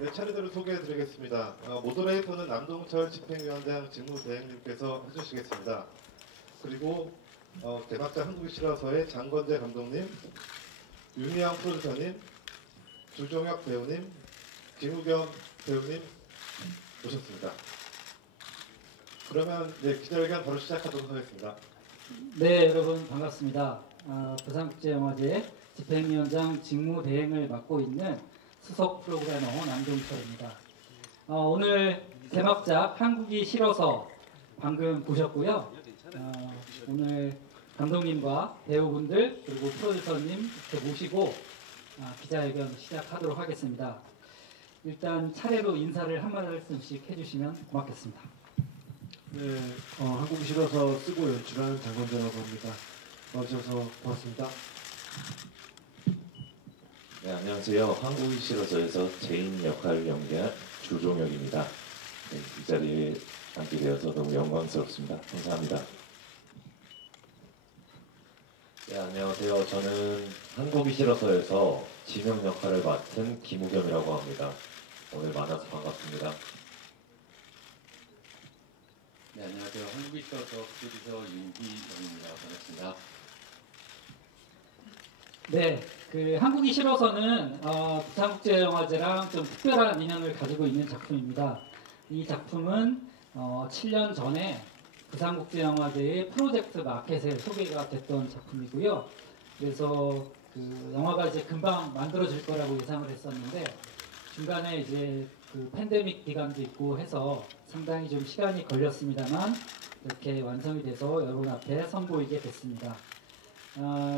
네, 차례대로 소개해드리겠습니다. 모더레이터는 남동철 집행위원장 직무대행님께서 해주시겠습니다. 그리고 개막자 한국이 싫어서의 장건재 감독님, 윤미향 프로듀서님, 주종혁 배우님, 김우겸 배우님 모셨습니다. 그러면 기자회견 바로 시작하도록 하겠습니다. 네, 여러분 반갑습니다. 부산국제영화제 집행위원장 직무대행을 맡고 있는 수석 프로그래머 남동철입니다. 오늘 개막작 한국이 싫어서 방금 보셨고요. 오늘 감독님과 배우분들 그리고 프로듀서님 이렇게 모시고 기자회견 시작하도록 하겠습니다. 일단 차례로 인사를 한 말씀씩 해주시면 고맙겠습니다. 네, 한국이 싫어서 쓰고 연출한 장건재라고 합니다. 와주셔서 고맙습니다. 네, 안녕하세요. 한국이 싫어서에서 제인 역할을 연기한 주종혁입니다. 네, 이 자리에 앉게 되어서 너무 영광스럽습니다. 감사합니다. 네, 안녕하세요. 저는 한국이 싫어서에서 지명 역할을 맡은 김우겸이라고 합니다. 오늘 만나서 반갑습니다. 네, 안녕하세요. 한국이 싫어서 프로듀서 윤기영입니다. 반갑습니다. 네, 한국이 싫어서는 부산국제영화제랑 좀 특별한 인연을 가지고 있는 작품입니다. 이 작품은 7년 전에 부산국제영화제의 프로젝트 마켓에 소개가 됐던 작품이고요. 그래서 영화가 이제 금방 만들어질 거라고 예상을 했었는데 중간에 이제 팬데믹 기간도 있고 해서 상당히 좀 시간이 걸렸습니다만 이렇게 완성이 돼서 여러분 앞에 선보이게 됐습니다.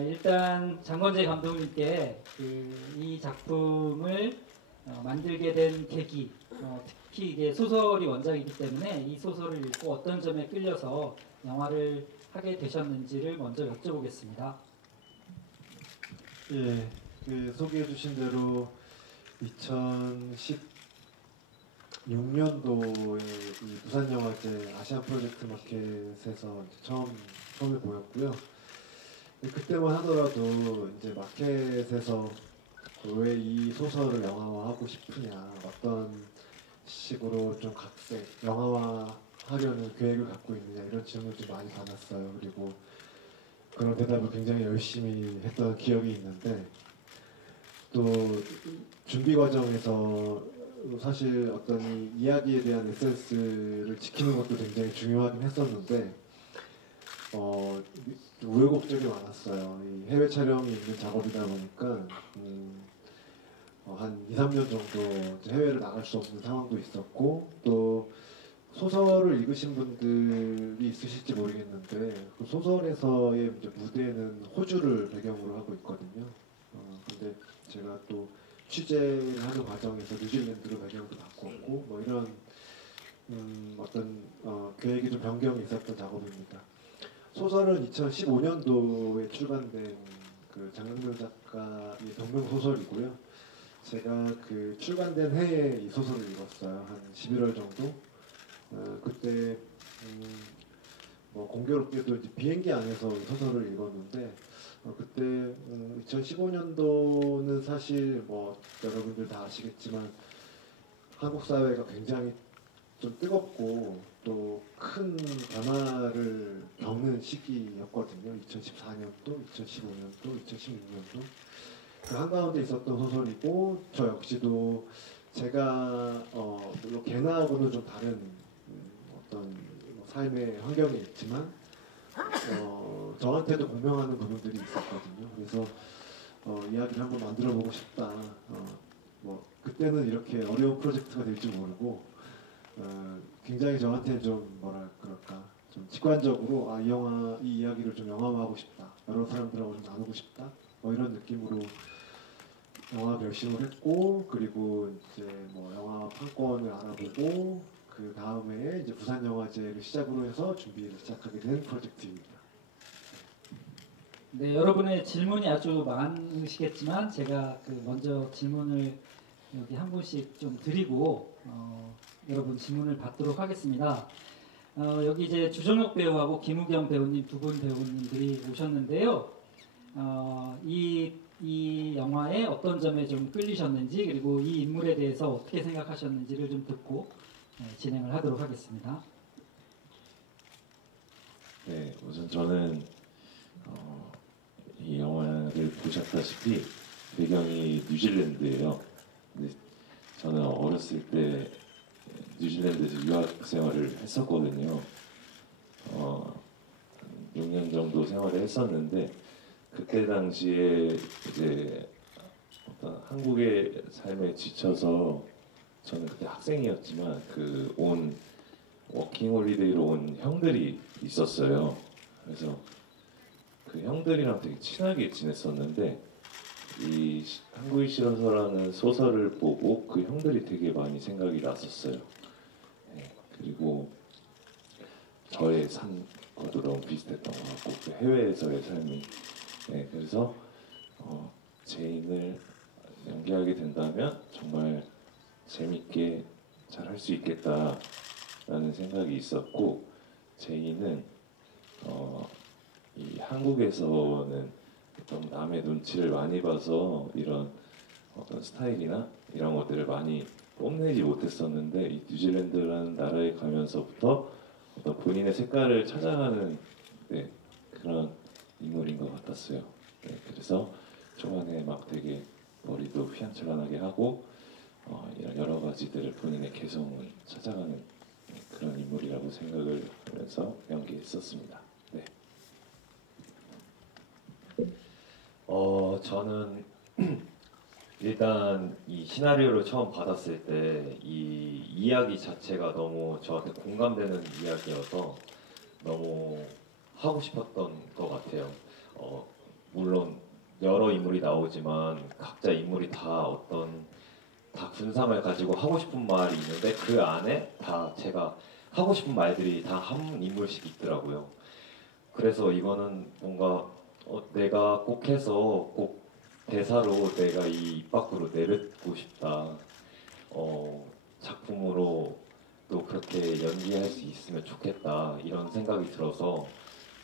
일단 장건재 감독님께 이 작품을 만들게 된 계기, 특히 이게 소설이 원작이기 때문에 이 소설을 읽고 어떤 점에 끌려서 영화를 하게 되셨는지를 먼저 여쭤보겠습니다. 예, 소개해 주신 대로 2016년도에 이 부산영화제 아시안 프로젝트 마켓에서 처음에 보였고요. 그때만 하더라도 이제 마켓에서 왜 이 소설을 영화화하고 싶으냐, 어떤 식으로 좀 각색, 영화화하려는 계획을 갖고 있느냐 이런 질문을 좀 많이 받았어요. 그리고 그런 대답을 굉장히 열심히 했던 기억이 있는데 또 준비 과정에서 사실 어떤 이 이야기에 대한 에센스를 지키는 것도 굉장히 중요하긴 했었는데 우여곡절이 많았어요. 이 해외 촬영이 있는 작업이다 보니까 한 2, 3년 정도 해외를 나갈 수 없는 상황도 있었고 또 소설을 읽으신 분들이 있으실지 모르겠는데 그 소설에서의 이제 무대는 호주를 배경으로 하고 있거든요. 근데 제가 또 취재를 하는 과정에서 뉴질랜드로 배경도 바꿨고 뭐 이런 어떤 계획이 좀 변경이 있었던 작업입니다. 소설은 2015년도에 출간된 장명근 작가의 동명 소설이고요. 제가 출간된 해에 이 소설을 읽었어요. 한 11월 정도. 그때 뭐 공교롭게도 이제 비행기 안에서 소설을 읽었는데 그때 2015년도는 사실 뭐 여러분들 다 아시겠지만 한국 사회가 굉장히 좀 뜨겁고 또 큰 변화를 겪는 시기였거든요. 2014년도, 2015년도, 2016년도 그 한가운데 있었던 소설이고 저 역시도 제가 물론 걔나하고는 좀 다른 어떤 삶의 환경이 있지만 저한테도 공명하는 부분들이 있었거든요. 그래서 이야기를 한번 만들어보고 싶다. 뭐 그때는 이렇게 어려운 프로젝트가 될 줄 모르고 굉장히 저한테 좀 그럴까 좀 직관적으로 이 이야기를 좀 영화화하고 싶다. 여러 사람들하고 좀 나누고 싶다. 뭐 이런 느낌으로 영화 결심을 했고 그리고 이제 뭐 영화 판권을 알아보고 그 다음에 이제 부산영화제를 시작으로 해서 준비를 시작하게 된 프로젝트입니다. 네, 여러분의 질문이 아주 많으시겠지만 제가 먼저 질문을 여기 한 분씩 좀 드리고 여러분 질문을 받도록 하겠습니다. 여기 이제 주종혁 배우하고 김우겸 배우님 두 분 배우님들이 오셨는데요. 이 영화의 어떤 점에 좀 끌리셨는지 그리고 이 인물에 대해서 어떻게 생각하셨는지를 좀 듣고 진행을 하도록 하겠습니다. 네, 우선 저는 이 영화를 보셨다시피 배경이 뉴질랜드예요. 근데 저는 어렸을 때 뉴질랜드에서 유학 생활을 했었거든요. 6년 정도 생활을 했었는데 그때 당시에 이제 어떤 한국의 삶에 지쳐서 저는 그때 학생이었지만 그 온 워킹홀리데이로 온 형들이 있었어요. 그래서 그 형들이랑 되게 친하게 지냈었는데 이 한국이 싫어서라는 소설을 보고 그 형들이 되게 많이 생각이 났었어요. 네, 그리고 저의 삶과도 너무 비슷했던 것 같고 그 해외에서의 삶이 네, 그래서 제인을 연기하게 된다면 정말 재밌게 잘 할 수 있겠다라는 생각이 있었고 제인은 이 한국에서는 좀 남의 눈치를 많이 봐서 이런 어떤 스타일이나 이런 것들을 많이 뽐내지 못했었는데 이 뉴질랜드라는 나라에 가면서부터 어떤 본인의 색깔을 찾아가는 네, 그런 인물인 것 같았어요. 네, 그래서 초반에 막 되게 머리도 휘황찬란하게 하고 이런 여러 가지들을 본인의 개성을 찾아가는 네, 그런 인물이라고 생각을 하면서 연기했었습니다. 네. 저는 일단 이 시나리오를 처음 받았을 때 이 이야기 자체가 너무 저한테 공감되는 이야기여서 너무 하고 싶었던 것 같아요. 물론 여러 인물이 나오지만 각자 인물이 다 군상을 가지고 하고 싶은 말이 있는데 그 안에 다 제가 하고 싶은 말들이 다 한 인물씩 있더라고요. 그래서 이거는 뭔가 내가 꼭 해서 꼭 대사로 내가 이 입 밖으로 내뱉고 싶다. 작품으로 또 그렇게 연기할 수 있으면 좋겠다. 이런 생각이 들어서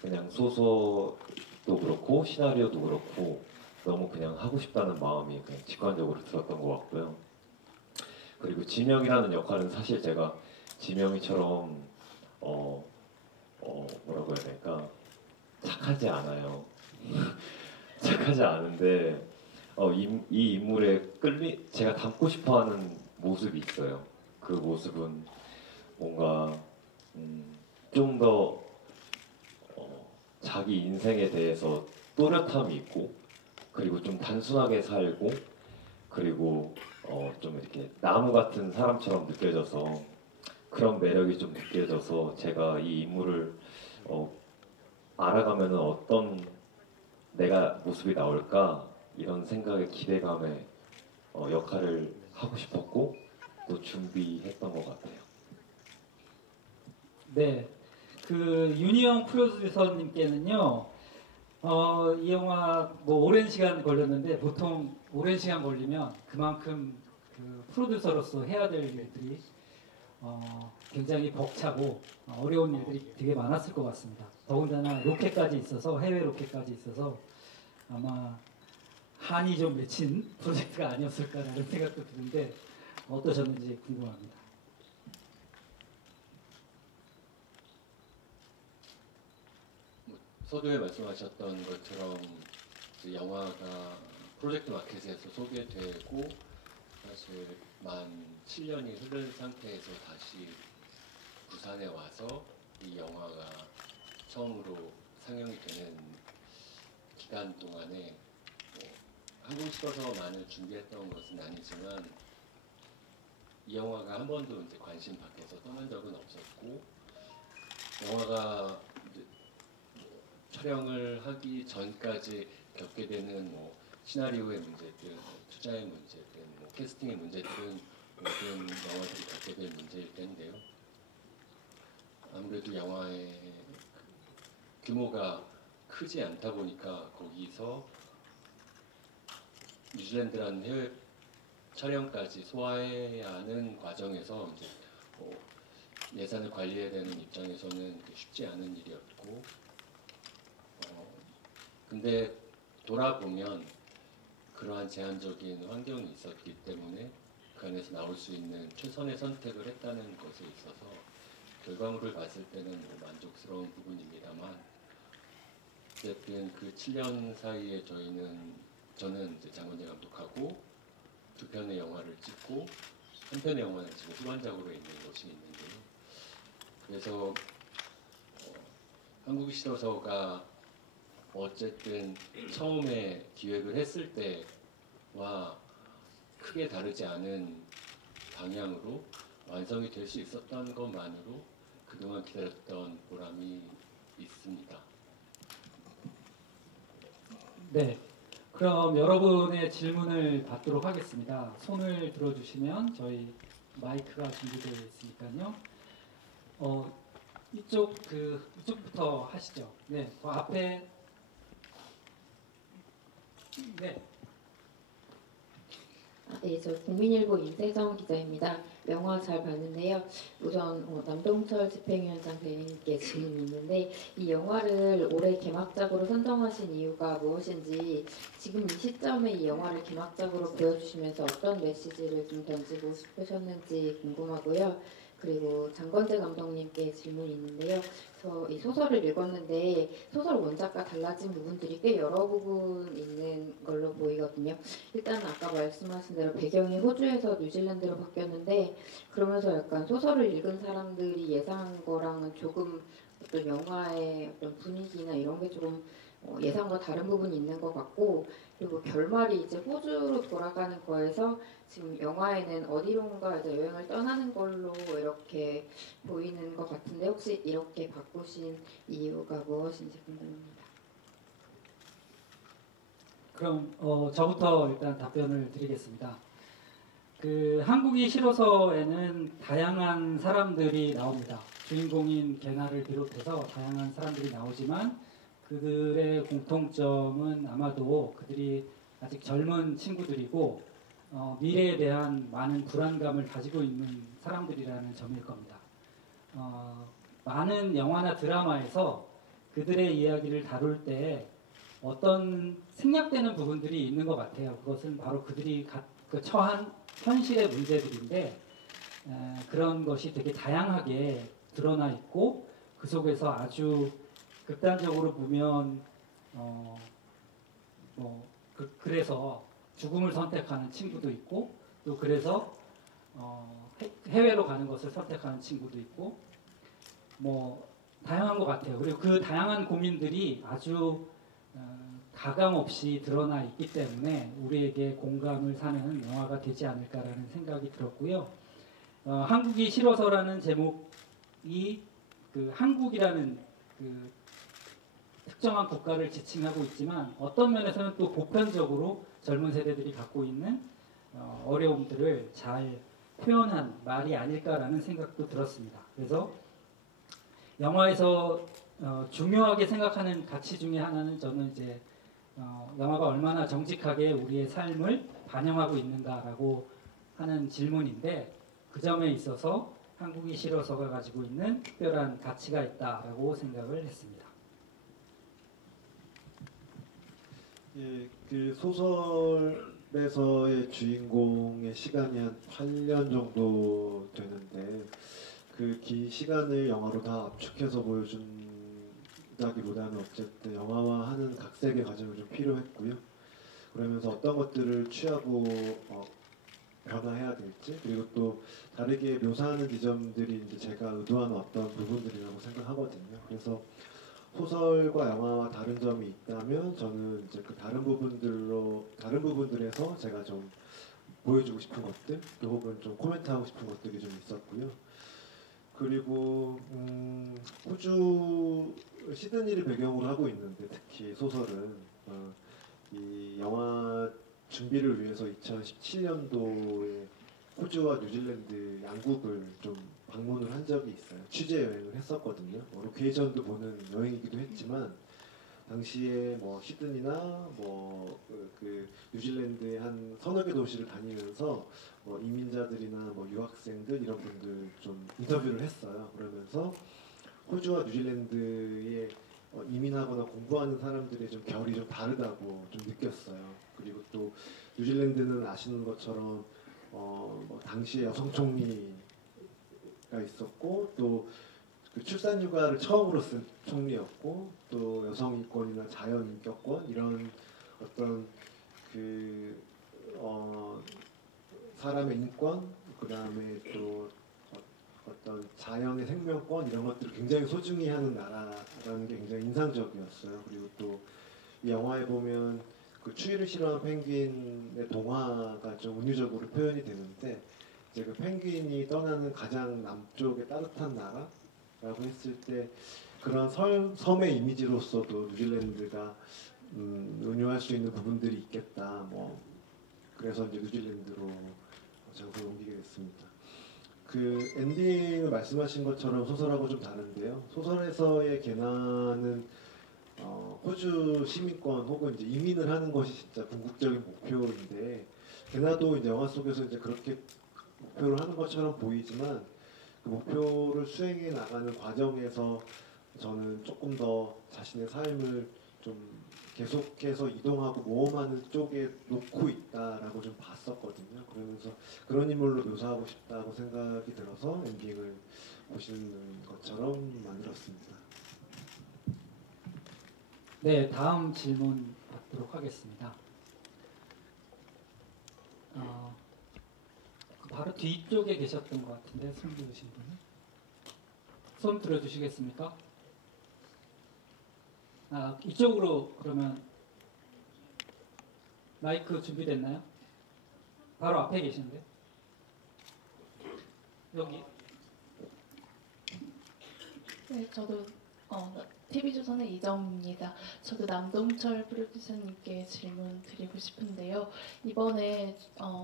그냥 소설도 그렇고 시나리오도 그렇고 너무 그냥 하고 싶다는 마음이 그냥 직관적으로 들었던 것 같고요. 그리고 지명이라는 역할은 사실 제가 지명이처럼 뭐라고 해야 될까 착하지 않아요. 착하지 않은데 이 인물에 제가 닮고 싶어하는 모습이 있어요. 그 모습은 뭔가 좀 더 자기 인생에 대해서 또렷함이 있고 그리고 좀 단순하게 살고 그리고 좀 이렇게 나무 같은 사람처럼 느껴져서 그런 매력이 좀 느껴져서 제가 이 인물을 알아가면은 어떤 내가 모습이 나올까 이런 생각에 기대감에 역할을 하고 싶었고 또 준비했던 것 같아요. 네, 그 윤희영 프로듀서님께는요, 이 영화 뭐 오랜 시간 걸렸는데 보통 오랜 시간 걸리면 그만큼 그 프로듀서로서 해야 될 일들이 굉장히 벅차고 어려운 일들이 되게 많았을 것 같습니다. 더군다나 로켓까지 있어서 해외 로켓까지 있어서 아마 한이 좀 맺힌 프로젝트가 아니었을까라는 생각도 드는데 어떠셨는지 궁금합니다. 서두에 말씀하셨던 것처럼 그 영화가 프로젝트 마켓에서 소개되고 사실 만 7년이 흐른 상태에서 다시 부산에 와서 이 영화가 처음으로 상영이 되는 기간 동안에 한국 싫어서만을 준비했던 것은 아니지만 이 영화가 한 번도 이제 관심 밖에서 떠난 적은 없었고 영화가 이제 촬영을 하기 전까지 겪게 되는 시나리오의 문제들, 투자의 문제들, 캐스팅의 문제들은 모든 영화들이 겪게 될 문제일 텐데요. 아무래도 영화의 규모가 크지 않다 보니까 거기서 뉴질랜드라는 해외 촬영까지 소화해야 하는 과정에서 이제 예산을 관리해야 되는 입장에서는 쉽지 않은 일이었고 근데 돌아보면 그러한 제한적인 환경이 있었기 때문에 그 안에서 나올 수 있는 최선의 선택을 했다는 것에 있어서 결과물을 봤을 때는 뭐 만족스러운 부분입니다만 어쨌든 그 7년 사이에 저는 이제 장건재 감독하고 2편의 영화를 찍고 1편의 영화는 지금 후반작으로 있는 것이 있는데요. 그래서 한국이 싫어서가 어쨌든 처음에 기획을 했을 때와 크게 다르지 않은 방향으로 완성이 될 수 있었던 것만으로 그동안 기다렸던 보람이 있습니다. 네, 그럼 여러분의 질문을 받도록 하겠습니다. 손을 들어주시면 저희 마이크가 준비되어 있으니까요. 이쪽부터 하시죠. 네, 그 앞에. 네. 네, 저 국민일보 임세정 기자입니다. 영화 잘 봤는데요. 우선 남동철 집행위원장 대행님께 질문이 있는데 이 영화를 올해 개막작으로 선정하신 이유가 무엇인지 지금 이 시점에 이 영화를 개막작으로 보여주시면서 어떤 메시지를 좀 던지고 싶으셨는지 궁금하고요. 그리고 장건재 감독님께 질문이 있는데요. 저 이 소설을 읽었는데 소설 원작과 달라진 부분들이 꽤 여러 부분 있는 걸로 보이거든요. 일단 아까 말씀하신 대로 배경이 호주에서 뉴질랜드로 바뀌었는데 그러면서 약간 소설을 읽은 사람들이 예상한 거랑은 조금 어떤 영화의 어떤 분위기나 이런 게 조금 예상과 다른 부분이 있는 것 같고 그리고 결말이 이제 호주로 돌아가는 거에서 지금 영화에는 어디론가 이제 여행을 떠나는 걸로 이렇게 보이는 것 같은데 혹시 이렇게 바꾸신 이유가 무엇인지 궁금합니다. 그럼 저부터 일단 답변을 드리겠습니다. 그 한국이 싫어서에는 다양한 사람들이 나옵니다. 주인공인 개나를 비롯해서 다양한 사람들이 나오지만 그들의 공통점은 아마도 그들이 아직 젊은 친구들이고 미래에 대한 많은 불안감을 가지고 있는 사람들이라는 점일 겁니다. 많은 영화나 드라마에서 그들의 이야기를 다룰 때 어떤 생략되는 부분들이 있는 것 같아요. 그것은 바로 그들이 처한 현실의 문제들인데 그런 것이 되게 다양하게 드러나 있고 그 속에서 아주 극단적으로 보면 그래서 죽음을 선택하는 친구도 있고 또 그래서 해외로 가는 것을 선택하는 친구도 있고 뭐 다양한 것 같아요. 그리고 그 다양한 고민들이 아주 가감 없이 드러나 있기 때문에 우리에게 공감을 사는 영화가 되지 않을까라는 생각이 들었고요. 한국이 싫어서라는 제목이 그 한국이라는 그 특정한 국가를 지칭하고 있지만 어떤 면에서는 또 보편적으로 젊은 세대들이 갖고 있는 어려움들을 잘 표현한 말이 아닐까라는 생각도 들었습니다. 그래서 영화에서 중요하게 생각하는 가치 중에 하나는 저는 이제 영화가 얼마나 정직하게 우리의 삶을 반영하고 있는가라고 하는 질문인데 그 점에 있어서 한국이 싫어서가 가지고 있는 특별한 가치가 있다라고 생각을 했습니다. 예, 그 소설에서의 주인공의 시간이 한 8년 정도 되는데 그 긴 시간을 영화로 다 압축해서 보여준다기보다는 어쨌든 영화화하는 각색의 과정이 좀 필요했고요. 그러면서 어떤 것들을 취하고 변화해야 될지 그리고 또 다르게 묘사하는 지점들이 이제 제가 의도하는 어떤 부분들이라고 생각하거든요. 그래서 소설과 영화와 다른 점이 있다면 저는 이제 그 다른 부분들에서 제가 좀 보여주고 싶은 것들, 또 혹은 좀 코멘트하고 싶은 것들이 좀 있었고요. 그리고 호주 시드니를 배경으로 하고 있는데 특히 소설은 이 영화 준비를 위해서 2017년도에 호주와 뉴질랜드 양국을 좀 방문을 한 적이 있어요. 취재 여행을 했었거든요. 로케이션도 보는 여행이기도 했지만 당시에 뭐 시드니나 그 뉴질랜드의 한 서너 개 도시를 다니면서 이민자들이나 유학생들 이런 분들 좀 인터뷰를 했어요. 그러면서 호주와 뉴질랜드에 이민하고 공부하거나 공부하는 사람들의 좀 결이 좀 다르다고 좀 느꼈어요. 그리고 또 뉴질랜드는 아시는 것처럼 뭐 당시에 여성 총리가 있었고 또 그 출산휴가를 처음으로 쓴 총리였고 또 여성 인권이나 자연 인격권 이런 어떤 그 사람의 인권 그다음에 또 어떤 자연의 생명권 이런 것들을 굉장히 소중히 하는 나라라는 게 굉장히 인상적이었어요. 그리고 또 이 영화에 보면 그 추위를 싫어하는 펭귄의 동화가 좀 은유적으로 표현이 되는데 이제 그 펭귄이 떠나는 가장 남쪽의 따뜻한 나라라고 했을 때 그런 섬의 이미지로서도 뉴질랜드가 은유할 수 있는 부분들이 있겠다. 뭐 그래서 이제 뉴질랜드로 장소를 옮기게 됐습니다. 그 엔딩을 말씀하신 것처럼 소설하고 좀 다른데요. 소설에서의 개나는 호주 시민권 혹은 이제 이민을 하는 것이 진짜 궁극적인 목표인데 개나도 이제 영화 속에서 이제 그렇게 목표를 하는 것처럼 보이지만 그 목표를 수행해 나가는 과정에서 저는 조금 더 자신의 삶을 좀 계속해서 이동하고 모험하는 쪽에 놓고 있다라고 좀 봤었거든요. 그러면서 그런 인물로 묘사하고 싶다고 생각이 들어서 엔딩을 보시는 것처럼 만들었습니다. 네, 다음 질문 받도록 하겠습니다. 바로 뒤쪽에 계셨던 것 같은데 손 들으신 분이? 손 들어주시겠습니까? 이쪽으로 그러면 마이크 준비됐나요? 바로 앞에 계신데 여기. 네, 저도 TV조선의 이정입니다. 저도 남동철 프로듀서님께 질문 드리고 싶은데요. 이번에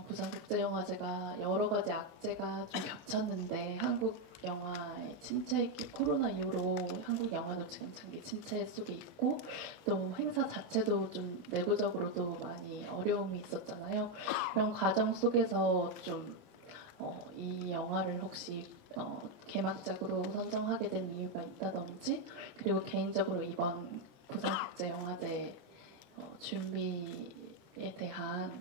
부산국제영화제가 여러 가지 악재가 좀 겹쳤는데 한국 영화의 침체, 코로나 이후로 한국 영화도 지금 장기 침체 속에 있고 또 행사 자체도 좀 내부적으로도 많이 어려움이 있었잖아요. 그런 과정 속에서 좀 이 영화를 혹시 개막작으로 선정하게 된 이유가 있다든지 그리고 개인적으로 이번 부산국제영화제 준비에 대한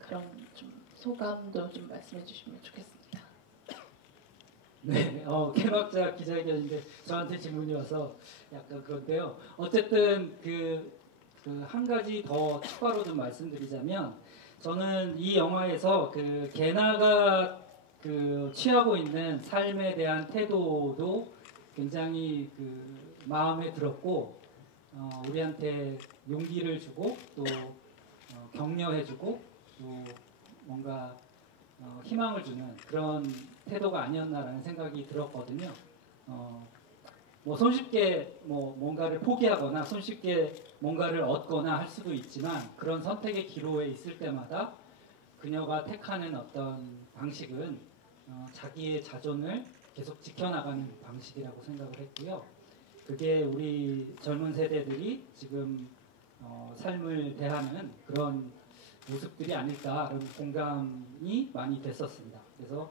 그런 좀 소감도 좀 말씀해 주시면 좋겠습니다. 네, 개막작 기자회견인데 저한테 질문이 와서 약간 그런데요. 어쨌든 그 한 가지 더 추가로 좀 말씀드리자면 저는 이 영화에서 그 게나가 취하고 있는 삶에 대한 태도도 굉장히 마음에 들었고 우리한테 용기를 주고 또 격려해주고 또 뭔가 희망을 주는 그런 태도가 아니었나라는 생각이 들었거든요. 뭐 손쉽게 뭔가를 포기하거나 손쉽게 뭔가를 얻거나 할 수도 있지만 그런 선택의 기로에 있을 때마다 그녀가 택하는 어떤 방식은 자기의 자존을 계속 지켜나가는 방식이라고 생각을 했고요. 그게 우리 젊은 세대들이 지금 삶을 대하는 그런 모습들이 아닐까 그런 공감이 많이 됐었습니다. 그래서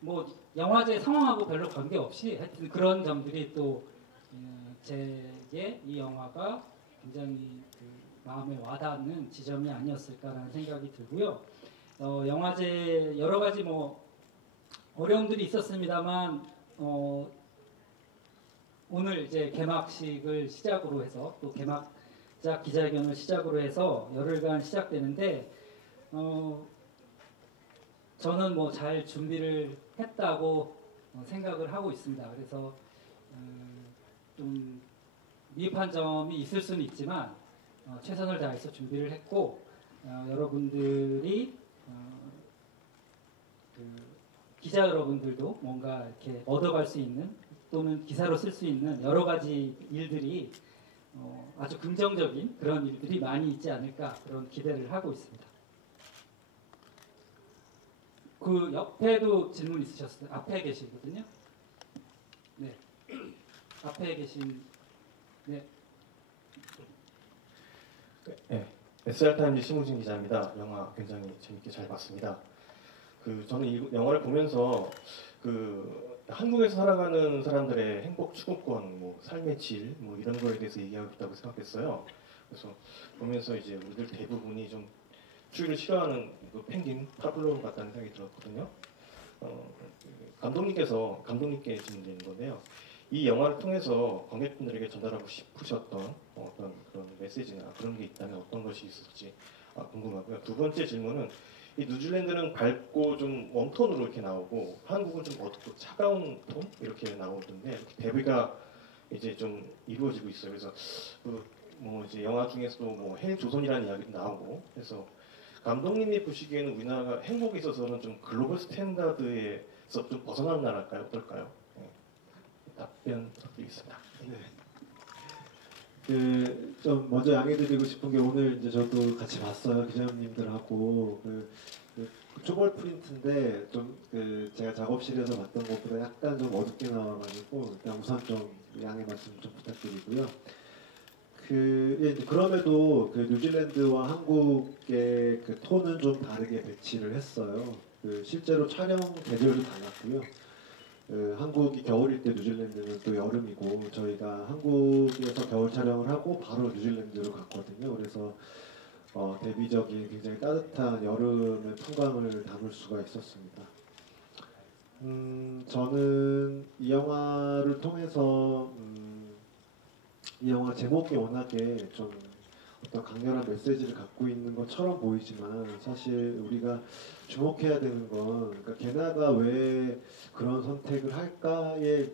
뭐 영화제 상황하고 별로 관계없이 하여튼 그런 점들이 또 제게 이 영화가 굉장히 마음에 와닿는 지점이 아니었을까라는 생각이 들고요. 영화제 여러 가지 뭐 어려움들이 있었습니다만 오늘 이제 개막식을 시작으로 해서 또 개막작 기자회견을 시작으로 해서 열흘간 시작되는데 저는 뭐 잘 준비를 했다고 생각을 하고 있습니다. 그래서 좀 미흡한 점이 있을 수는 있지만 최선을 다해서 준비를 했고 여러분들이 기자 여러분들도 뭔가 이렇게 얻어갈 수 있는 또는 기사로 쓸 수 있는 여러 가지 일들이 아주 긍정적인 그런 일들이 많이 있지 않을까 그런 기대를 하고 있습니다. 그 옆에도 질문 있으셨어요? 앞에 계시거든요. 네, 앞에 계신 네. 네, SR타임즈 심우진 기자입니다. 영화 굉장히 재밌게 잘 봤습니다. 저는 이 영화를 보면서 한국에서 살아가는 사람들의 행복 추구권, 뭐 삶의 질, 뭐 이런 거에 대해서 얘기하고 있다고 생각했어요. 그래서 보면서 이제 우리들 대부분이 좀 추위를 싫어하는 그 펭귄 파블로 같다는 생각이 들었거든요. 감독님께 질문드리는 건데요. 이 영화를 통해서 관객분들에게 전달하고 싶으셨던 어떤 그런 메시지나 그런 게 있다면 어떤 것이 있을지 궁금하고요. 두 번째 질문은 이 뉴질랜드는 밝고 좀 웜톤으로 이렇게 나오고 한국은 좀 어둡고 차가운 톤 이렇게 나오던데 이렇게 대비가 이제 좀 이루어지고 있어요. 그래서 뭐 이제 영화 중에서도 뭐 헬조선이라는 이야기도 나오고 그래서 감독님이 보시기에는 우리나라가 행복에 있어서는 좀 글로벌 스탠다드에서 좀 벗어나는 나라일까요? 어떨까요? 네. 답변 부탁드리겠습니다. 좀 먼저 양해드리고 싶은 게 오늘 이제 저도 같이 봤어요 기자님들하고 초벌 프린트인데 좀 제가 작업실에서 봤던 것보다 약간 좀 어둡게 나와가지고 일단 우선 좀 양해 말씀 좀 부탁드리고요. 그럼에도 뉴질랜드와 한국의 그 톤은 좀 다르게 배치를 했어요. 실제로 촬영 계절도 달랐고요. 한국이 겨울일 때 뉴질랜드는 또 여름이고 저희가 한국에서 겨울 촬영을 하고 바로 뉴질랜드로 갔거든요. 그래서 대비적인 굉장히 따뜻한 여름의 풍광을 담을 수가 있었습니다. 저는 이 영화를 통해서 이 영화 제목이 워낙에 좀 어떤 강렬한 메시지를 갖고 있는 것처럼 보이지만 사실 우리가 주목해야 되는 건 그러니까 게나가 왜 그런 선택을 할까에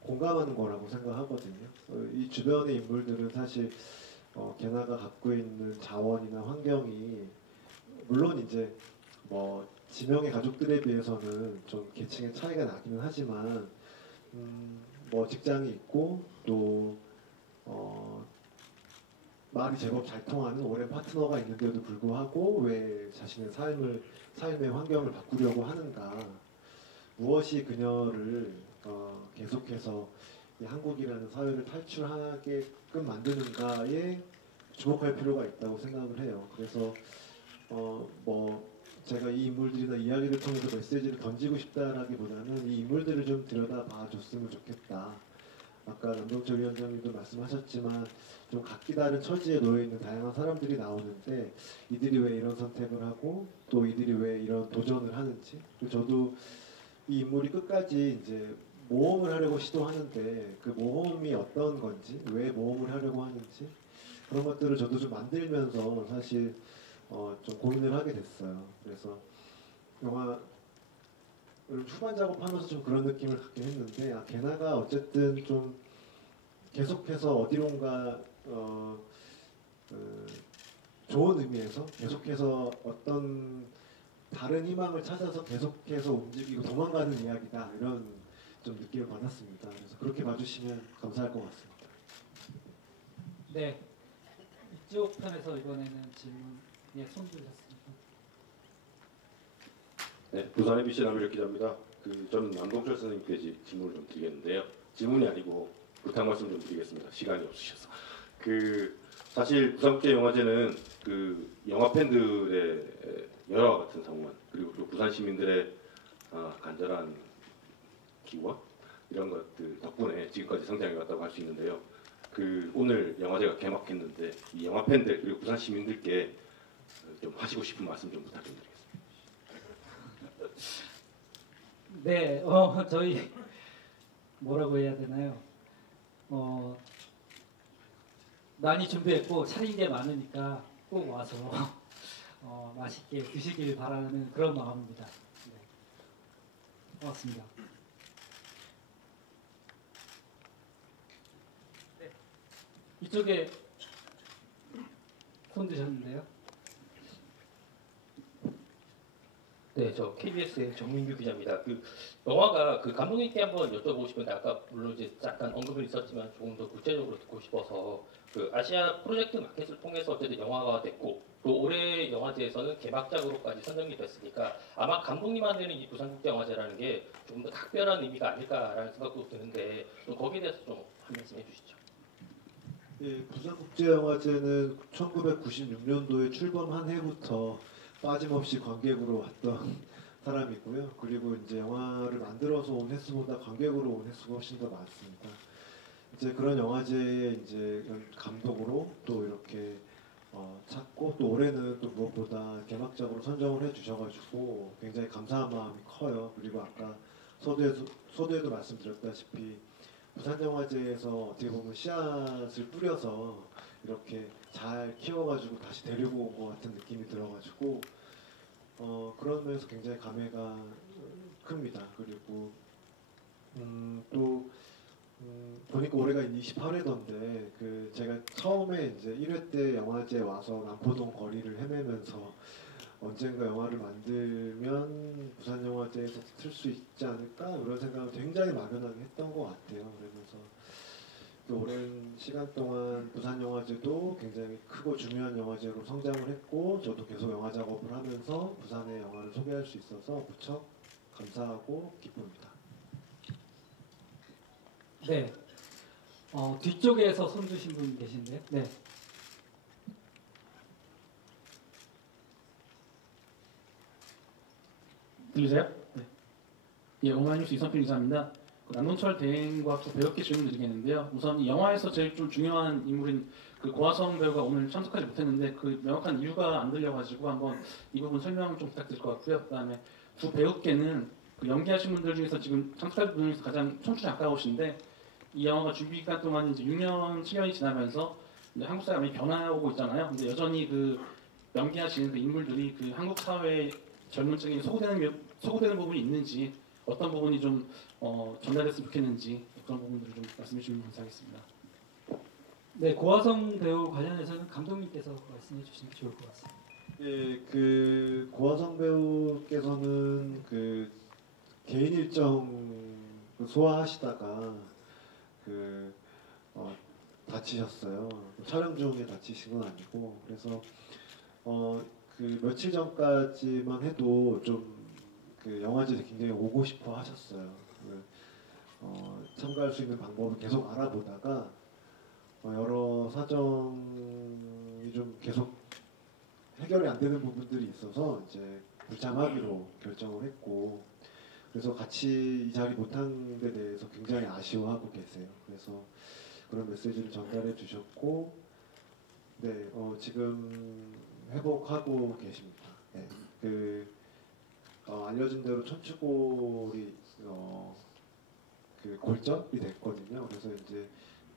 공감하는 거라고 생각하거든요. 이 주변의 인물들은 사실 게나가 갖고 있는 자원이나 환경이 물론 이제 뭐 지명의 가족들에 비해서는 좀 계층의 차이가 나기는 하지만 뭐 직장이 있고 또 말이 제법 잘 통하는 오랜 파트너가 있는데도 불구하고 왜 자신의 삶의 환경을 바꾸려고 하는가? 무엇이 그녀를 계속해서 이 한국이라는 사회를 탈출하게끔 만드는가에 주목할 필요가 있다고 생각을 해요. 그래서 뭐 제가 이 인물들이나 이야기를 통해서 메시지를 던지고 싶다라기보다는 이 인물들을 좀 들여다봐 줬으면 좋겠다. 아까 남동철 위원장님도 말씀하셨지만 좀 각기 다른 처지에 놓여 있는 다양한 사람들이 나오는데 이들이 왜 이런 선택을 하고 또 이들이 왜 이런 도전을 하는지 그리고 저도 이 인물이 끝까지 이제 모험을 하려고 시도하는데 그 모험이 어떤 건지 왜 모험을 하려고 하는지 그런 것들을 저도 좀 만들면서 사실 좀 고민을 하게 됐어요. 그래서 영화 후반 작업하면서 좀 그런 느낌을 갖긴 했는데 게나가 어쨌든 좀 계속해서 어디론가 좋은 의미에서 계속해서 어떤 다른 희망을 찾아서 계속해서 움직이고 도망가는 이야기다 이런 좀 느낌을 받았습니다. 그래서 그렇게 봐주시면 감사할 것 같습니다. 네, 이쪽 편에서 이번에는 질문에 손 들으셨습니다. 네, 부산 MBC 남일혁 기자입니다. 저는 남동철 선생님께 질문을 좀 드리겠는데요. 질문이 아니고 부탁 말씀 좀 드리겠습니다. 시간이 없으셔서. 사실 부산국제영화제는 영화 팬들의 열화와 같은 상황 그리고 또 부산 시민들의 간절한 기와 이런 것들 덕분에 지금까지 성장해 왔다고 할 수 있는데요. 오늘 영화제가 개막했는데 이 영화 팬들 그리고 부산 시민들께 좀 하시고 싶은 말씀 좀 부탁드리겠습니다. 네, 저희 뭐라고 해야 되나요? 많이 준비했고 차린 게 많으니까 꼭 와서 맛있게 드시길 바라는 그런 마음입니다. 네. 고맙습니다. 네. 이쪽에 손 드셨는데요. 네, 저 KBS의 정민규 기자입니다. 영화가 감독님께 한번 여쭤보고 싶은데 아까 물론 이제 잠깐 언급은 있었지만 조금 더 구체적으로 듣고 싶어서 아시아 프로젝트 마켓을 통해서 어쨌든 영화가 됐고 또 올해 영화제에서는 개막작으로까지 선정이 됐으니까 아마 감독님한테는 이 부산국제영화제라는 게 조금 더 각별한 의미가 아닐까라는 생각도 드는데 좀 거기에 대해서 좀 한 말씀 해주시죠. 예, 부산국제영화제는 1996년도에 출범한 해부터 빠짐없이 관객으로 왔던 사람이고요. 그리고 이제 영화를 만들어서 온 횟수보다 관객으로 온 횟수가 훨씬 더 많습니다. 이제 그런 영화제의 이제 감독으로 또 이렇게 찾고 또 올해는 또 무엇보다 개막작으로 선정을 해주셔가지고 굉장히 감사한 마음이 커요. 그리고 아까 서두에도 말씀드렸다시피 부산영화제에서 어떻게 보면 씨앗을 뿌려서 이렇게 잘 키워가지고 다시 데리고 온 것 같은 느낌이 들어가지고 그런 면에서 굉장히 감회가 큽니다. 그리고 또 보니까 올해가 28회던데 그 제가 처음에 이제 1회 때 영화제 와서 남포동 거리를 헤매면서 언젠가 영화를 만들면 부산 영화제에서 틀 수 있지 않을까 이런 생각을 굉장히 막연하게 했던 것 같아요. 그러면서 그 오랜 시간 동안 부산 영화제도 굉장히 크고 중요한 영화제로 성장을 했고 저도 계속 영화 작업을 하면서 부산의 영화를 소개할 수 있어서 무척 감사하고 기쁩니다. 네. 뒤쪽에서 손 드신 분 계신데요. 네. 들리세요? 네. 예, 오마이뉴스 이선필 기자입니다. 남동철 대행과 두 배우께 질문 드리겠는데요. 우선 이 영화에서 제일 좀 중요한 인물인 그 고화성 배우가 오늘 참석하지 못했는데 그 명확한 이유가 안 들려가지고 한번 이 부분 설명 좀 부탁드릴 것 같고요. 그다음에 두 배우께는 그 연기하신 분들 중에서 지금 참석하신 분들 중에서 가장 청춘이 가까우신데 이 영화가 준비 기간 동안 이제 6년, 7년이 지나면서 이제 한국 사회가 많이 변화하고 있잖아요. 근데 여전히 그 연기하시는 그 인물들이 그 한국 사회의 젊은 층에 소구되는 부분이 있는지 어떤 부분이 좀 전달됐으면 좋겠는지 그런 부분들을 좀 말씀해 주시면 감사하겠습니다. 네, 고화성 배우 관련해서는 감독님께서 말씀해 주시면 좋을 것 같습니다. 예, 그 고화성 배우께서는 그 개인 일정 소화하시다가 다치셨어요. 촬영 중에 다치신 건 아니고 그래서 그 며칠 전까지만 해도 좀 그 영화제에 굉장히 오고 싶어 하셨어요. 참가할 수 있는 방법을 계속 알아보다가 여러 사정이 좀 계속 해결이 안 되는 부분들이 있어서 이제 불참하기로 결정을 했고 그래서 같이 이 자리 못한 데 대해서 굉장히 아쉬워하고 계세요. 그래서 그런 메시지를 전달해 주셨고 네, 지금 회복하고 계십니다. 네, 알려진 대로 척추골이 그 골절이 됐거든요. 그래서 이제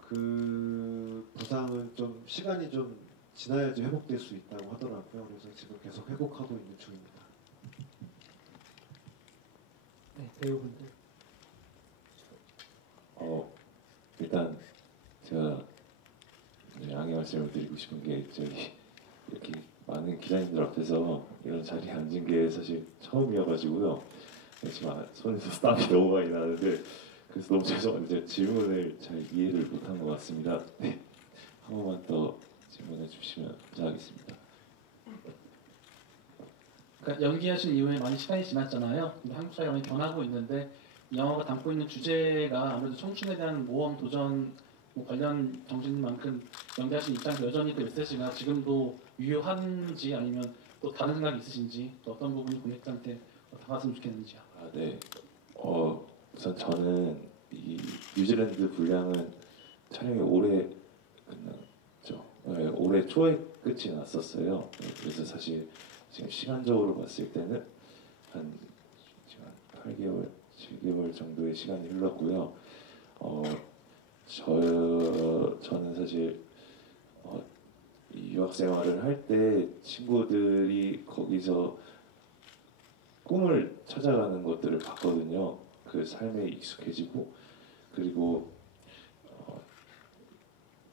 그 부상은 좀 시간이 좀 지나야지 회복될 수 있다고 하더라고요. 그래서 지금 계속 회복하고 있는 중입니다. 네, 배우분들. 일단 제가 양해 말씀을 드리고 싶은 게 저희 이렇게 많은 기자님들 앞에서 이런 자리에 앉은 게 사실 처음이어가지고요. 지금 손에서 땀이 너무 많이 나는데 그래서 너무 죄송한데 질문을 잘 이해를 못한 것 같습니다. 네, 한 번만 더 질문해 주시면 감사하겠습니다. 그러니까 연기하신 이후에 많이 시간이 지났잖아요. 근데 한국 사회가 많이 변하고 있는데 이 영화가 담고 있는 주제가 아무래도 청춘에 대한 모험, 도전 관련 정신만큼 연기하신 입장에서 여전히 그 메시지가 지금도 유효한지 아니면 또 다른 생각이 있으신지 또 어떤 부분이 관객들한테 다가왔으면 좋겠는지요. 네. 우선 저는 이 뉴질랜드 분량은 촬영이 올해 끝났죠. 네, 올해 초에 끝이 났었어요. 네, 그래서 사실 지금 시간적으로 봤을 때는 한 8개월, 7개월 정도의 시간이 흘렀고요. 저는 사실 이 유학 생활을 할 때 친구들이 거기서 꿈을 찾아가는 것들을 봤거든요. 그 삶에 익숙해지고 그리고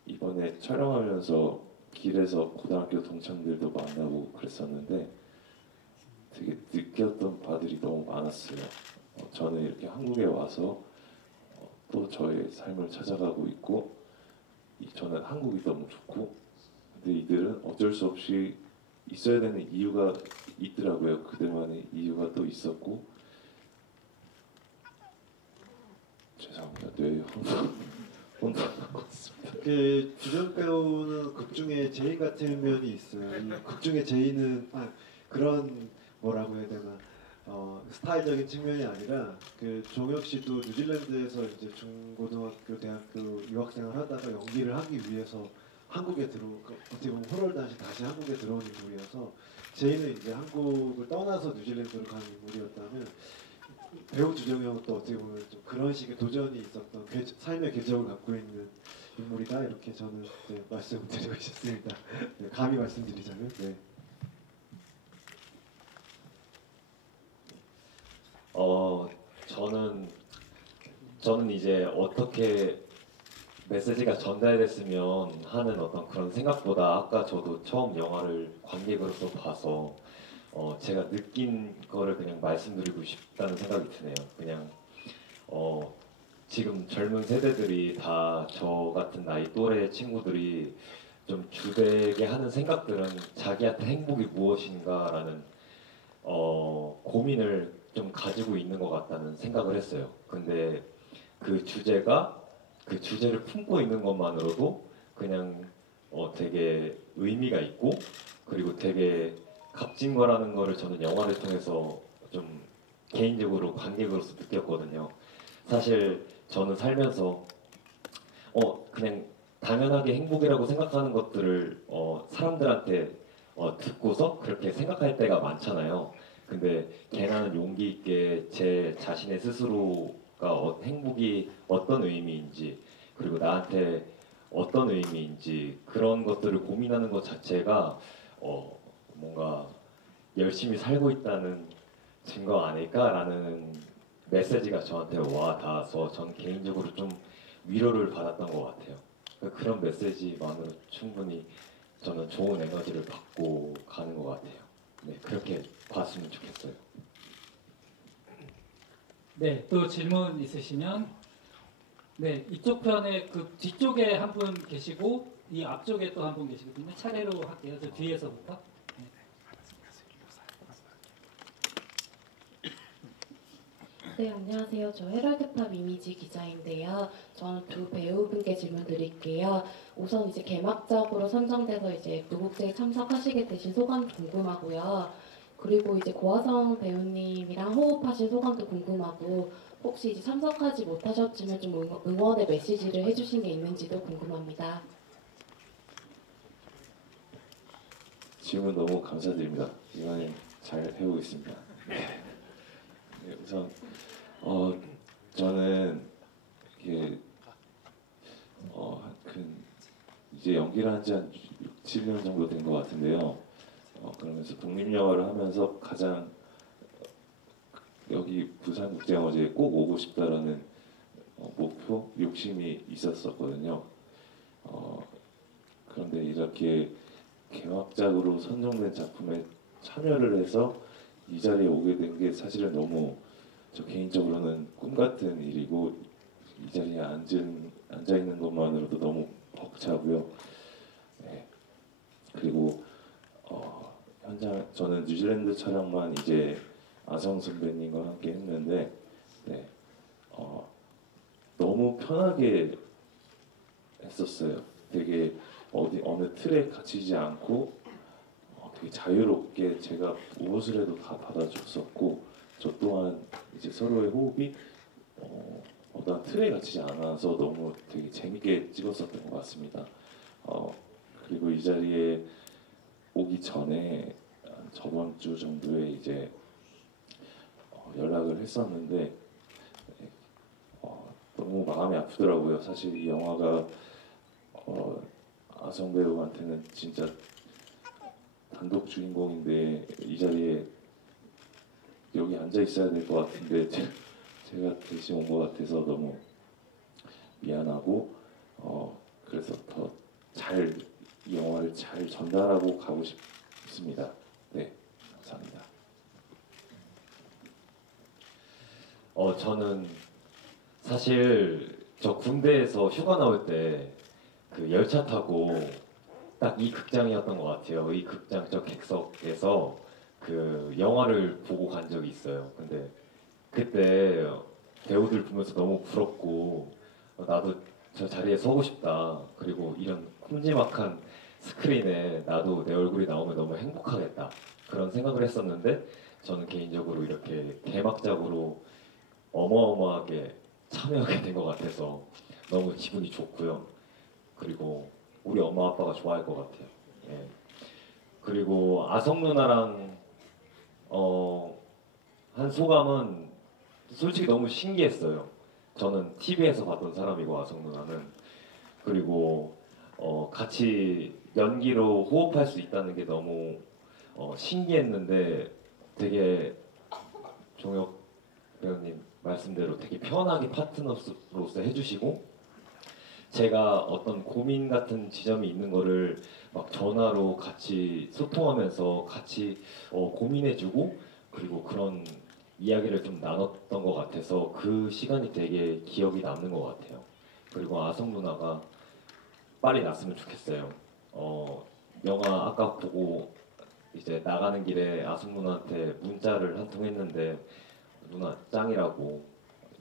이번에 촬영하면서 길에서 고등학교 동창들도 만나고 그랬었는데 되게 느꼈던 바들이 너무 많았어요. 저는 이렇게 한국에 와서 또 저의 삶을 찾아가고 있고 저는 한국이 너무 좋고 근데 이들은 어쩔 수 없이 있어야 되는 이유가 있더라고요. 그들만의 이유가 또 있었고 죄송합니다. 네, 혼돈한 것 같습니다. 그 주전 배우는 극 중에 제이 같은 면이 있어요. 이 극 중에 제이는 그런 뭐라고 해야 되나 스타일적인 측면이 아니라 그 종혁 씨도 뉴질랜드에서 이제 중고등학교, 대학교 유학생을 하다가 연기를 하기 위해서 한국에 어떻게 보면 호럴 다시 한국에 들어온 인물이어서 제이는 이제 한국을 떠나서 뉴질랜드로 간 인물이었다면 배우 주정혁은 또 어떻게 보면 좀 그런 식의 도전이 있었던 삶의 궤적을 갖고 있는 인물이다 이렇게 저는 네, 말씀드리고 싶습니다. 네, 감히 말씀드리자면 네. 저는 이제 어떻게 메시지가 전달됐으면 하는 어떤 그런 생각보다 아까 저도 처음 영화를 관객으로서 봐서 제가 느낀 거를 그냥 말씀드리고 싶다는 생각이 드네요. 그냥 지금 젊은 세대들이 다 저 같은 나이 또래 친구들이 좀 주되게 하는 생각들은 자기한테 행복이 무엇인가라는 고민을 좀 가지고 있는 것 같다는 생각을 했어요. 근데 그 주제를 품고 있는 것만으로도 그냥 되게 의미가 있고 그리고 되게 값진 거라는 거를 저는 영화를 통해서 좀 개인적으로 관객으로서 느꼈거든요. 사실 저는 살면서 그냥 당연하게 행복이라고 생각하는 것들을 사람들한테 듣고서 그렇게 생각할 때가 많잖아요. 근데 걔나는 용기 있게 제 자신의 스스로가 행복이 어떤 의미인지 그리고 나한테 어떤 의미인지 그런 것들을 고민하는 것 자체가 뭔가 열심히 살고 있다는 증거 아닐까라는 메시지가 저한테 와 닿아서 전 개인적으로 좀 위로를 받았던 것 같아요. 그런 메시지만으로 충분히 저는 좋은 에너지를 받고 가는 것 같아요. 네, 그렇게 봤으면 좋겠어요. 네, 또 질문 있으시면 네, 이쪽 편에 그 뒤쪽에 한 분 계시고 이 앞쪽에 또 한 분 계시거든요. 차례로 할게요. 저 뒤에서부터. 네, 안녕하세요. 저 헤럴드팝 이미지 기자인데요. 저는 두 배우분께 질문 드릴게요. 우선 이제 개막작으로 선정돼서 이제 무국제에 참석하시게 되신 소감 궁금하고요. 그리고 이제 고화성 배우님이랑 호흡하신 소감도 궁금하고 혹시 이제 참석하지 못하셨지만 좀 응원의 메시지를 해주신 게 있는지도 궁금합니다. 질문 너무 감사드립니다. 이번엔 잘 해보겠습니다. 네, 우선 저는 이게 이제 연기를 한 지 한 6, 7년 정도 된 것 같은데요. 그러면서 독립영화를 하면서 가장 여기 부산국제영화제에 꼭 오고 싶다라는 목표, 욕심이 있었었거든요. 그런데 이렇게 개막작으로 선정된 작품에 참여를 해서 이 자리에 오게 된 게 사실은 너무 저 개인적으로는 꿈 같은 일이고 이 자리에 앉아 있는 것만으로도 너무 벅차고요. 네. 그리고 현장 저는 뉴질랜드 촬영만 이제 아성 선배님과 함께 했는데 네. 너무 편하게 했었어요. 되게 어느 틀에 갇히지 않고 되게 자유롭게 제가 무엇을 해도 다 받아줬었고 저 또한 이제 서로의 호흡이 어떤 틀에 갇히지 않아서 너무 되게 재밌게 찍었었던 것 같습니다. 그리고 이 자리에 오기 전에 저번 주 정도에 이제 연락을 했었는데 너무 마음이 아프더라고요. 사실 이 영화가 아성 배우한테는 진짜 단독 주인공인데 이 자리에 여기 앉아 있어야 될 것 같은데 제가 대신 온 것 같아서 너무 미안하고 그래서 더 잘 이 영화를 잘 전달하고 가고 싶습니다. 네, 감사합니다. 저는 사실 저 군대에서 휴가 나올 때 그 열차 타고 딱 이 극장이었던 것 같아요. 이 극장 저 객석에서 그 영화를 보고 간 적이 있어요. 근데 그때 배우들 보면서 너무 부럽고 나도 저 자리에 서고 싶다. 그리고 이런 큼지막한 스크린에 나도 내 얼굴이 나오면 너무 행복하겠다. 그런 생각을 했었는데 저는 개인적으로 이렇게 개막작으로 어마어마하게 참여하게 된 것 같아서 너무 기분이 좋고요. 그리고 우리 엄마 아빠가 좋아할 것 같아요. 예. 그리고 아성 누나랑 한 소감은 솔직히 너무 신기했어요. 저는 TV에서 봤던 사람이고 아성 누나는 그리고 같이 연기로 호흡할 수 있다는 게 너무 신기했는데 되게 종혁 배우님 말씀대로 되게 편하게 파트너로서 해주시고 제가 어떤 고민 같은 지점이 있는 거를 막 전화로 같이 소통하면서 같이 고민해주고 그리고 그런 이야기를 좀 나눴던 것 같아서 그 시간이 되게 기억이 남는 것 같아요. 그리고 아성 누나가 빨리 났으면 좋겠어요. 영화 아까 보고 이제 나가는 길에 아성 누나한테 문자를 한 통 했는데 누나 짱이라고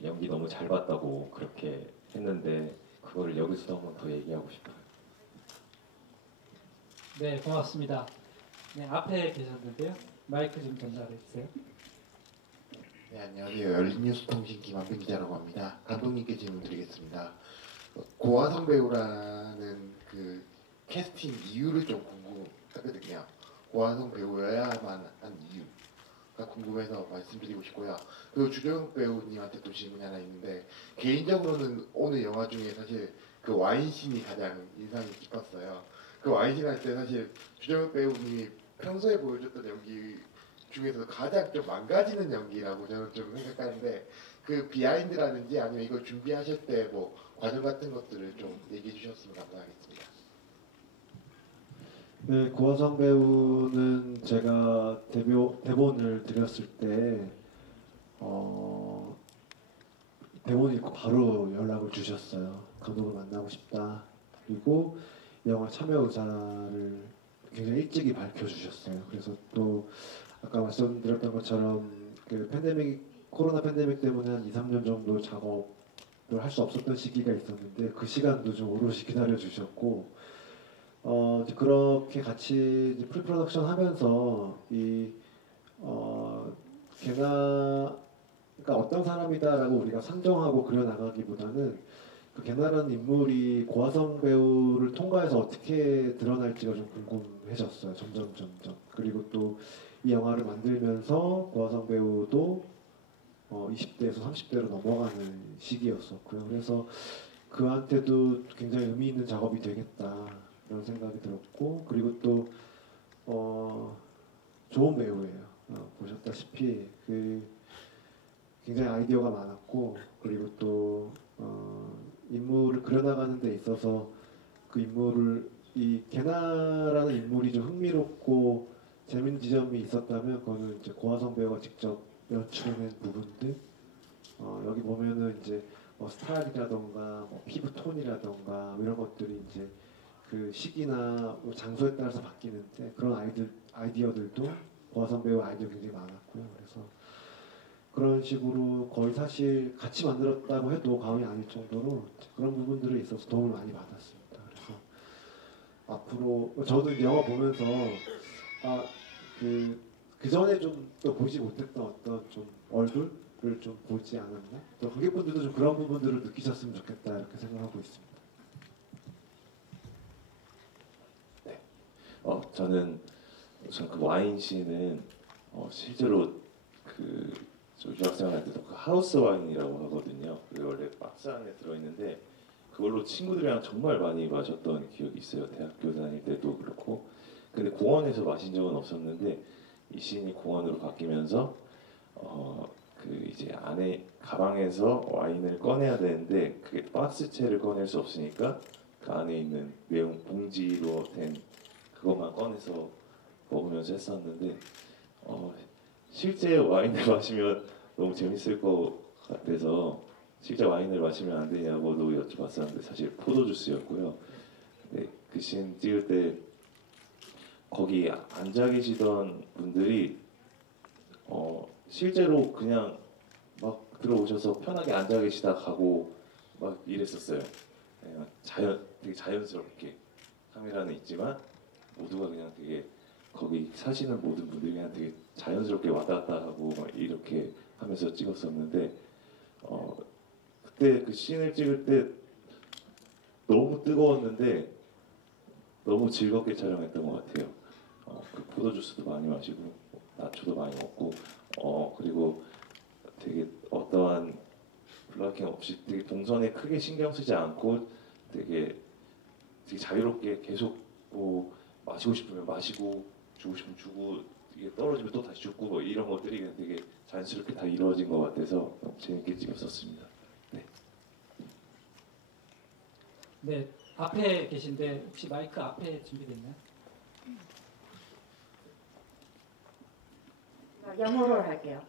연기 너무 잘 봤다고 그렇게 했는데 그거를 여기서도 한번 더 얘기하고 싶어요. 네, 고맙습니다. 네, 앞에 계셨는데요. 마이크 좀 전달해 주세요. 네, 안녕하세요. 열린뉴스통신 김한빈 기자라고 합니다. 감독님께 질문 드리겠습니다. 고화성 배우라는 그 캐스팅 이유를 좀 궁금하거든요. 고화성 배우여야만 한 이유가 궁금해서 말씀드리고 싶고요. 그리고 주정욱 배우님한테 또 질문이 하나 있는데 개인적으로는 오늘 영화 중에 사실 그 와인씬이 가장 인상이 깊었어요. 그 와인씬 할 때 사실 주정욱 배우님이 평소에 보여줬던 연기 중에서 가장 좀 망가지는 연기라고 저는 좀 생각하는데 그 비하인드라든지 아니면 이걸 준비하실 때 뭐 과정 같은 것들을 좀 얘기해 주셨으면 감사하겠습니다. 네, 고화성 배우는 제가 대본을 드렸을 때 대본 읽고 바로 연락을 주셨어요. 감독을 만나고 싶다. 그리고 영화 참여 의사를 굉장히 일찍이 밝혀주셨어요. 그래서 또 아까 말씀드렸던 것처럼 그 코로나 팬데믹 때문에 한 2, 3년 정도 작업을 할 수 없었던 시기가 있었는데 그 시간도 좀 오롯이 기다려 주셨고 이제 그렇게 같이 이제 프리프로덕션 하면서 걔나 그러니까 어떤 사람이다라고 우리가 상정하고 그려나가기보다는 그 걔나라는 인물이 고화성 배우를 통과해서 어떻게 드러날지가 좀 궁금해졌어요. 점점. 그리고 또 이 영화를 만들면서 고화성 배우도 20대에서 30대로 넘어가는 시기였었고요. 그래서 그한테도 굉장히 의미 있는 작업이 되겠다 이런 생각이 들었고 그리고 또 좋은 배우예요. 보셨다시피 그 굉장히 아이디어가 많았고 그리고 또 인물을 그려나가는 데 있어서 그 인물을 이 게나라는 인물이 좀 흥미롭고 재밌는 지점이 있었다면 그거는 이제 고화성 배우가 직접 연출해낸 부분들 여기 보면은 이제 스타일이라던가 피부 톤이라던가 이런 것들이 이제 그 시기나 장소에 따라서 바뀌는데 그런 아이디어들도 고화성 배우 아이디어 굉장히 많았고요. 그래서 그런 식으로 거의 사실 같이 만들었다고 해도 과언이 아닐 정도로 그런 부분들에 있어서 도움을 많이 받았습니다. 그래서 앞으로 저도 이제 영화 보면서 그 전에 좀 또 보지 못했던 어떤 좀 얼굴을 좀 보지 않았나? 또 관객분들도 좀 그런 부분들을 느끼셨으면 좋겠다 이렇게 생각하고 있습니다. 저는 우선 그 와인 씬은 실제로 저 유학생활 때도 그 하우스 와인이라고 하거든요. 그게 원래 박스 안에 들어있는데 그걸로 친구들이랑 정말 많이 마셨던 기억이 있어요. 대학교 다닐 때도 그렇고. 근데 공원에서 마신 적은 없었는데 이 씬이 공원으로 바뀌면서 그 이제 안에 가방에서 와인을 꺼내야 되는데 그게 박스채를 꺼낼 수 없으니까 그 안에 있는 매운 봉지로 된 그것만 꺼내서 먹으면서 했었는데 실제 와인을 마시면 너무 재밌을 것 같아서 실제 와인을 마시면 안 되냐고도 여쭤봤었는데 사실 포도주스였고요. 네, 그 씬 찍을 때 거기 앉아 계시던 분들이 실제로 그냥 막 들어오셔서 편하게 앉아 계시다 가고 막 이랬었어요. 되게 자연스럽게 카메라는 있지만 모두가 그냥 되게 거기 사시는 모든 분들이 그냥 되게 자연스럽게 왔다 갔다 하고 막 이렇게 하면서 찍었었는데 그때 그 씬을 찍을 때 너무 뜨거웠는데 너무 즐겁게 촬영했던 것 같아요. 그 포도주스도 많이 마시고 나초도 많이 먹고 그리고 되게 어떠한 블락킹 없이 되게 동선에 크게 신경 쓰지 않고 되게 자유롭게 계속 뭐 마시고 싶으면 마시고 주고 싶으면 주고 이게 떨어지면 또 다시 줍고 뭐 이런 것들이 그냥 되게 자연스럽게 다 이루어진 것 같아서 너무 재밌게 찍었었습니다. 네. 네, 앞에 계신데 혹시 마이크 앞에 준비됐나요? 영어로 할게요.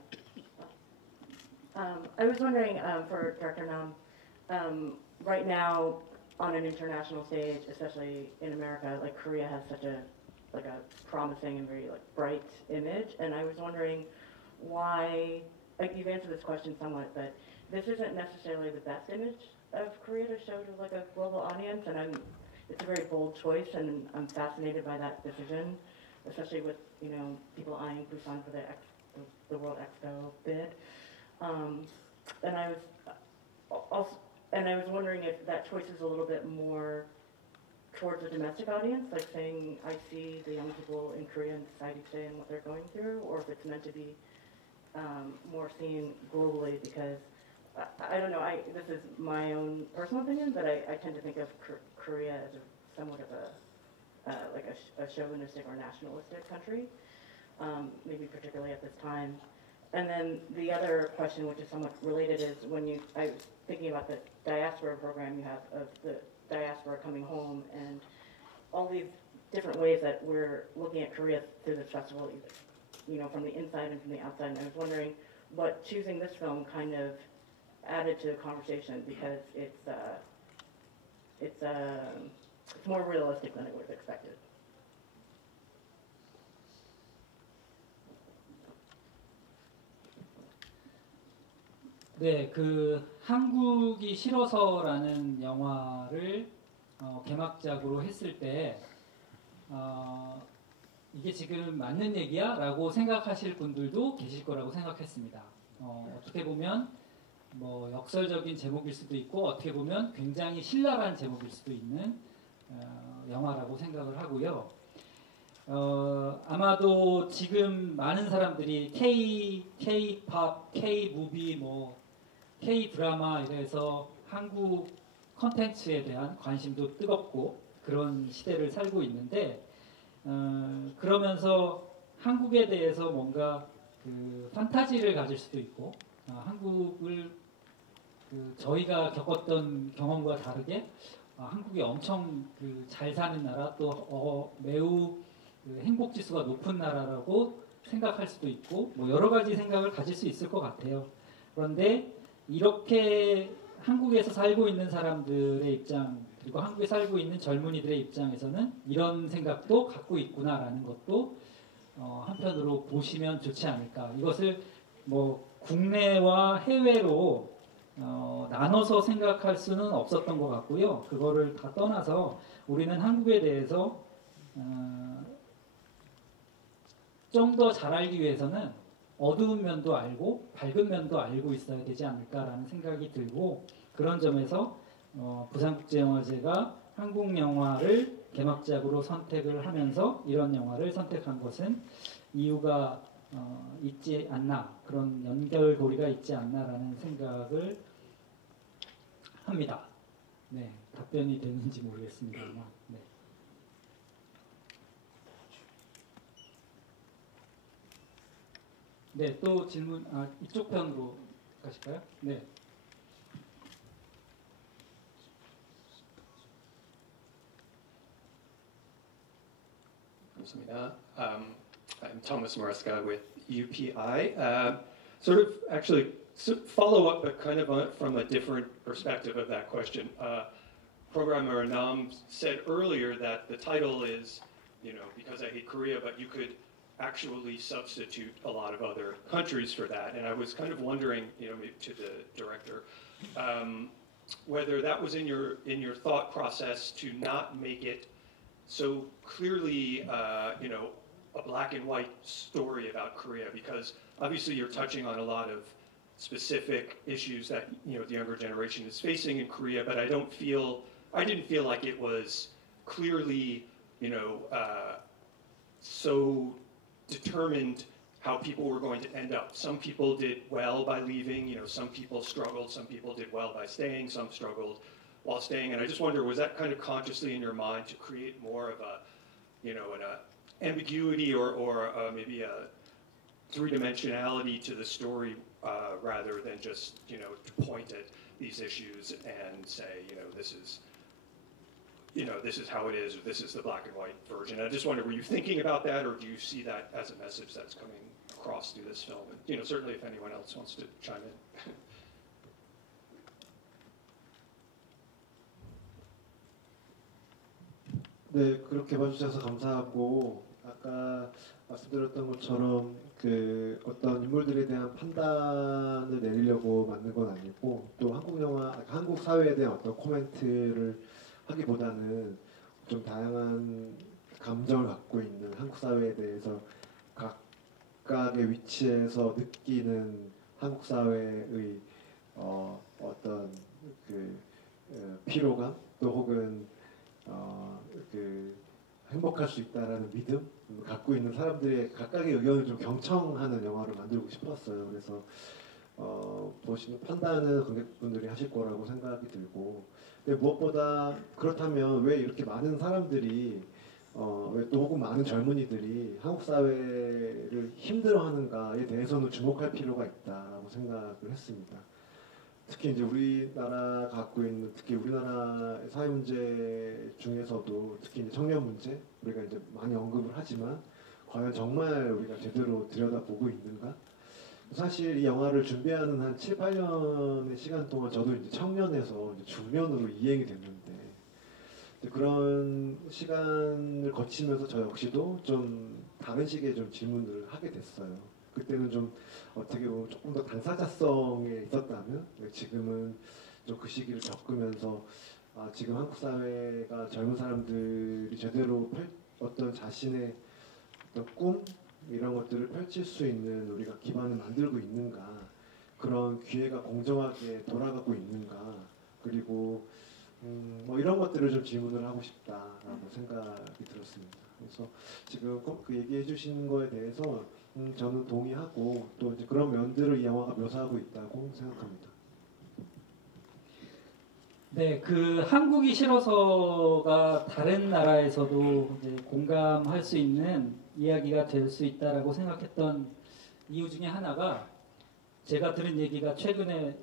I was wondering for Director Nam, right now on an international stage, especially in America, like Korea has such a promising and very bright image, and I was wondering why. You've answered this question somewhat, but this isn't necessarily the best image of Korea to show to a global audience, and it's a very bold choice, and I'm fascinated by that decision, especially with people eyeing Busan for the World Expo bid. And I was wondering if that choice is a little bit more towards the domestic audience, like saying I see the young people in Korean society today and what they're going through, or if it's meant to be more seen globally, because I don't know, this is my own personal opinion, but I tend to think of Korea as somewhat of a chauvinistic or nationalistic country, maybe particularly at this time. And then the other question, which is somewhat related, is I was thinking about the diaspora program you have of the diaspora coming home and all these different ways that we're looking at Korea through this festival, from the inside and from the outside. And I was wondering what choosing this film kind of added to the conversation, because it's more realistic than I would have expected. 네, 그 한국이 싫어서라는 영화를 개막작으로 했을 때 이게 지금 맞는 얘기야? 라고 생각하실 분들도 계실 거라고 생각했습니다. 어떻게 보면 뭐 역설적인 제목일 수도 있고 어떻게 보면 굉장히 신랄한 제목일 수도 있는 영화라고 생각을 하고요. 아마도 지금 많은 사람들이 K-팝, K-무비, 뭐 K-드라마 이래서 한국 컨텐츠에 대한 관심도 뜨겁고 그런 시대를 살고 있는데 그러면서 한국에 대해서 뭔가 그 판타지를 가질 수도 있고 한국을 저희가 겪었던 경험과 다르게 한국이 엄청 잘 사는 나라 또 매우 행복 지수가 높은 나라라고 생각할 수도 있고 뭐 여러 가지 생각을 가질 수 있을 것 같아요. 그런데 이렇게 한국에서 살고 있는 사람들의 입장 그리고 한국에 살고 있는 젊은이들의 입장에서는 이런 생각도 갖고 있구나라는 것도 한편으로 보시면 좋지 않을까. 이것을 뭐 국내와 해외로 나눠서 생각할 수는 없었던 것 같고요. 그거를 다 떠나서 우리는 한국에 대해서 좀 더 잘 알기 위해서는 어두운 면도 알고 밝은 면도 알고 있어야 되지 않을까라는 생각이 들고 그런 점에서 부산국제영화제가 한국 영화를 개막작으로 선택을 하면서 이런 영화를 선택한 것은 이유가 있지 않나 그런 연결고리가 있지 않나라는 생각을 합니다. 네, 답변이 되는지 모르겠습니다만. 네. 네, 또 질문 이쪽 편으로 가실까요? 네. 감사합니다. I'm Thomas Maresca with UPI. Sort of actually follow up, but kind of from a different perspective of that question. Programmer Nam said earlier that the title is, Because I Hate Korea, but you could actually substitute a lot of other countries for that. And I was kind of wondering, maybe to the director, whether that was in your thought process to not make it so clearly, a black and white story about Korea? Because obviously you're touching on a lot of specific issues that the younger generation is facing in Korea, but I didn't feel like it was clearly so determined how people were going to end up. Some people did well by leaving, some people struggled, some people did well by staying, some struggled while staying. And I just wonder, was that kind of consciously in your mind to create more of an ambiguity or maybe a three-dimensionality to the story rather than just, to point at these issues and say, this is how it is, or this is the black and white version. I just wonder, were you thinking about that, or do you see that as a message that's coming across through this film? And, certainly if anyone else wants to chime in. 네, 그렇게 봐주셔서 감사하고, 아까 말씀드렸던 것처럼 어떤 인물들에 대한 판단을 내리려고 만든 건 아니고, 또 한국 사회에 대한 어떤 코멘트를 하기보다는 좀 다양한 감정을 갖고 있는 한국 사회에 대해서 각각의 위치에서 느끼는 한국 사회의 어떤 피로감, 또 혹은 행복할 수 있다라는 믿음 갖고 있는 사람들의 각각의 의견을 좀 경청하는 영화를 만들고 싶었어요. 그래서 보시는 판단은 관객분들이 하실 거라고 생각이 들고, 근데 무엇보다 그렇다면 왜 이렇게 많은 사람들이 왜 또 혹은 많은 젊은이들이 한국 사회를 힘들어하는가에 대해서는 주목할 필요가 있다고 생각을 했습니다. 특히 이제 우리나라 갖고 있는, 특히 우리나라의 사회 문제 중에서도 특히 이제 청년 문제, 우리가 이제 많이 언급을 하지만 과연 정말 우리가 제대로 들여다보고 있는가? 사실 이 영화를 준비하는 한 7, 8년의 시간 동안 저도 이제 청년에서 이제 중년으로 이행이 됐는데, 이제 그런 시간을 거치면서 저 역시도 좀 다른 식의 좀 질문들을 하게 됐어요. 그때는 좀 어떻게 보면 조금 더 당사자성에 있었다면, 지금은 좀 그 시기를 겪으면서 지금 한국 사회가 젊은 사람들이 제대로 어떤 자신의 어떤 꿈 이런 것들을 펼칠 수 있는 우리가 기반을 만들고 있는가, 그런 기회가 공정하게 돌아가고 있는가, 그리고 뭐 이런 것들을 좀 질문을 하고 싶다라고 생각이 들었습니다. 그래서 지금 그 얘기해 주신 거에 대해서 저는 동의하고, 또 이제 그런 면들을 이 영화가 묘사하고 있다고 생각합니다. 네, 한국이 싫어서가 다른 나라에서도 이제 공감할 수 있는 이야기가 될 수 있다라고 생각했던 이유 중에 하나가, 제가 들은 얘기가 최근에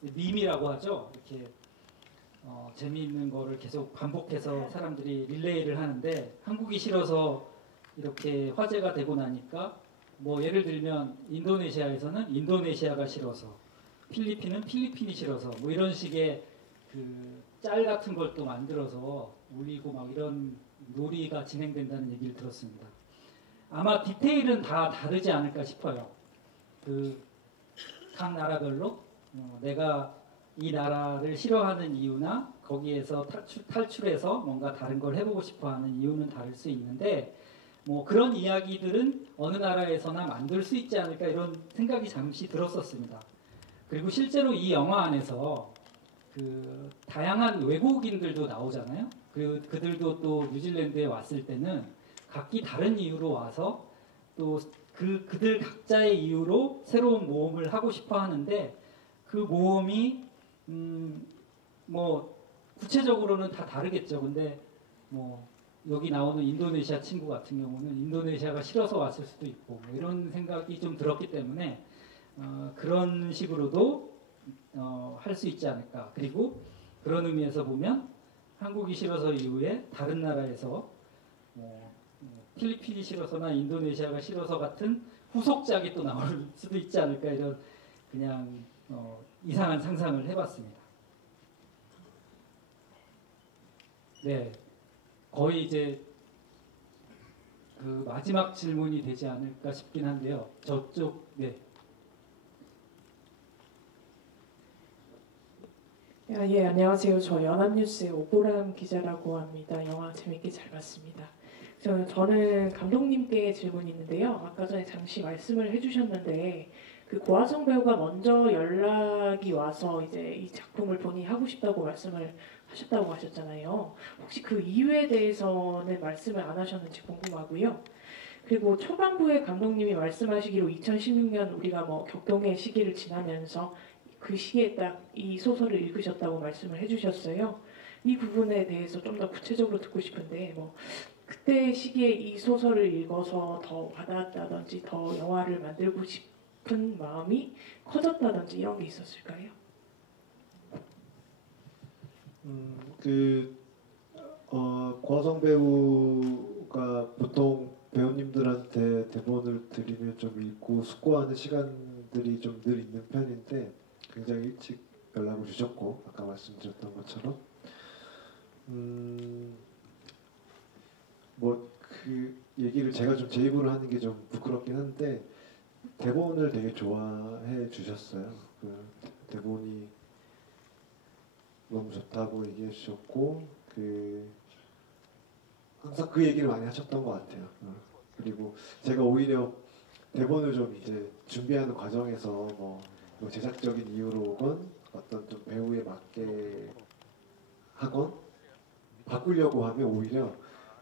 밈이라고 하죠. 이렇게 재미있는 거를 계속 반복해서 사람들이 릴레이를 하는데, 한국이 싫어서 이렇게 화제가 되고 나니까 뭐 예를 들면 인도네시아에서는 인도네시아가 싫어서, 필리핀은 필리핀이 싫어서, 뭐 이런 식의 짤 같은 걸 또 만들어서 올리고 막 이런 놀이가 진행된다는 얘기를 들었습니다. 아마 디테일은 다 다르지 않을까 싶어요. 각 나라별로 내가 이 나라를 싫어하는 이유나 거기에서 탈출해서 뭔가 다른 걸 해보고 싶어하는 이유는 다를 수 있는데, 뭐 그런 이야기들은 어느 나라에서나 만들 수 있지 않을까 이런 생각이 잠시 들었었습니다. 그리고 실제로 이 영화 안에서 다양한 외국인들도 나오잖아요. 그들도 또 뉴질랜드에 왔을 때는 각기 다른 이유로 와서 또 그들 각자의 이유로 새로운 모험을 하고 싶어 하는데, 그 모험이 뭐 구체적으로는 다 다르겠죠. 근데 뭐 여기 나오는 인도네시아 친구 같은 경우는 인도네시아가 싫어서 왔을 수도 있고, 뭐 이런 생각이 좀 들었기 때문에 그런 식으로도 할 수 있지 않을까. 그리고 그런 의미에서 보면 한국이 싫어서 이후에 다른 나라에서 필리핀이 싫어서나 인도네시아가 싫어서 같은 후속작이 또 나올 수도 있지 않을까, 이런 그냥 이상한 상상을 해봤습니다. 네, 거의 이제 마지막 질문이 되지 않을까 싶긴 한데요. 저쪽, 네. 예, 안녕하세요. 저 연합뉴스의 오보람 기자라고 합니다. 영화 재밌게 잘 봤습니다. 저는 감독님께 질문이 있는데요. 아까 전에 잠시 말씀을 해주셨는데 그 고아성 배우가 먼저 연락이 와서 이제 이 작품을 본인이 하고 싶다고 말씀을 하셨다고 하셨잖아요. 혹시 그 이유에 대해서는 말씀을 안 하셨는지 궁금하고요. 그리고 초반부에 감독님이 말씀하시기로 2016년 우리가 뭐 격동의 시기를 지나면서 그 시기에 딱 이 소설을 읽으셨다고 말씀을 해주셨어요. 이 부분에 대해서 좀 더 구체적으로 듣고 싶은데 뭐 그때 시기에 이 소설을 읽어서 더 와닿았다든지 더 영화를 만들고 싶은 마음이 커졌다든지 이런 게 있었을까요? 고아성 배우가 보통 배우님들한테 대본을 드리면 좀 읽고 숙고하는 시간들이 좀 늘 있는 편인데 굉장히 일찍 연락을 주셨고 아까 말씀드렸던 것처럼 뭐 그 얘기를 제가 좀 제 입으로 하는 게 좀 부끄럽긴 한데 대본을 되게 좋아해 주셨어요. 그 대본이 너무 좋다고 얘기해 주셨고 항상 그 얘기를 많이 하셨던 것 같아요. 그리고 제가 오히려 대본을 좀 이제 준비하는 과정에서 뭐 제작적인 이유로건 어떤 좀 배우에 맞게 하건 바꾸려고 하면 오히려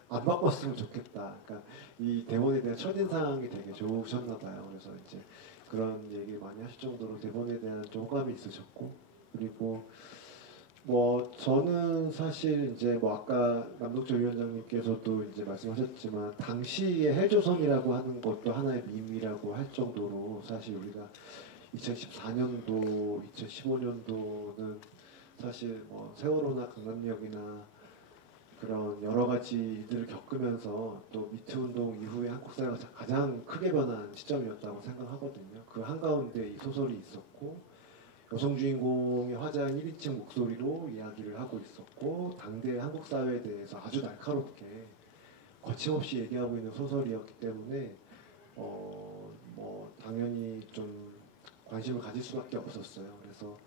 안 바꿨으면 좋겠다. 그러니까 이 대본에 대한 첫인상이 되게 좋으셨나 봐요. 그래서 이제 그런 얘기 많이 하실 정도로 대본에 대한 좀 호감이 있으셨고 그리고 뭐 저는 사실 이제 뭐 아까 남동철 위원장님께서도 이제 말씀하셨지만 당시에 헬조선이라고 하는 것도 하나의 밈이라고 할 정도로 사실 우리가 2014년도, 2015년도는 사실 뭐 세월호나 강남역이나 그런 여러 가지 일들을 겪으면서 또 미투 운동 이후에 한국 사회가 가장 크게 변한 시점이었다고 생각하거든요. 그 한가운데 이 소설이 있었고 여성 주인공의 화자인 1인칭 목소리로 이야기를 하고 있었고 당대 한국 사회에 대해서 아주 날카롭게 거침없이 얘기하고 있는 소설이었기 때문에 뭐 당연히 좀 관심을 가질 수밖에 없었어요. 그래서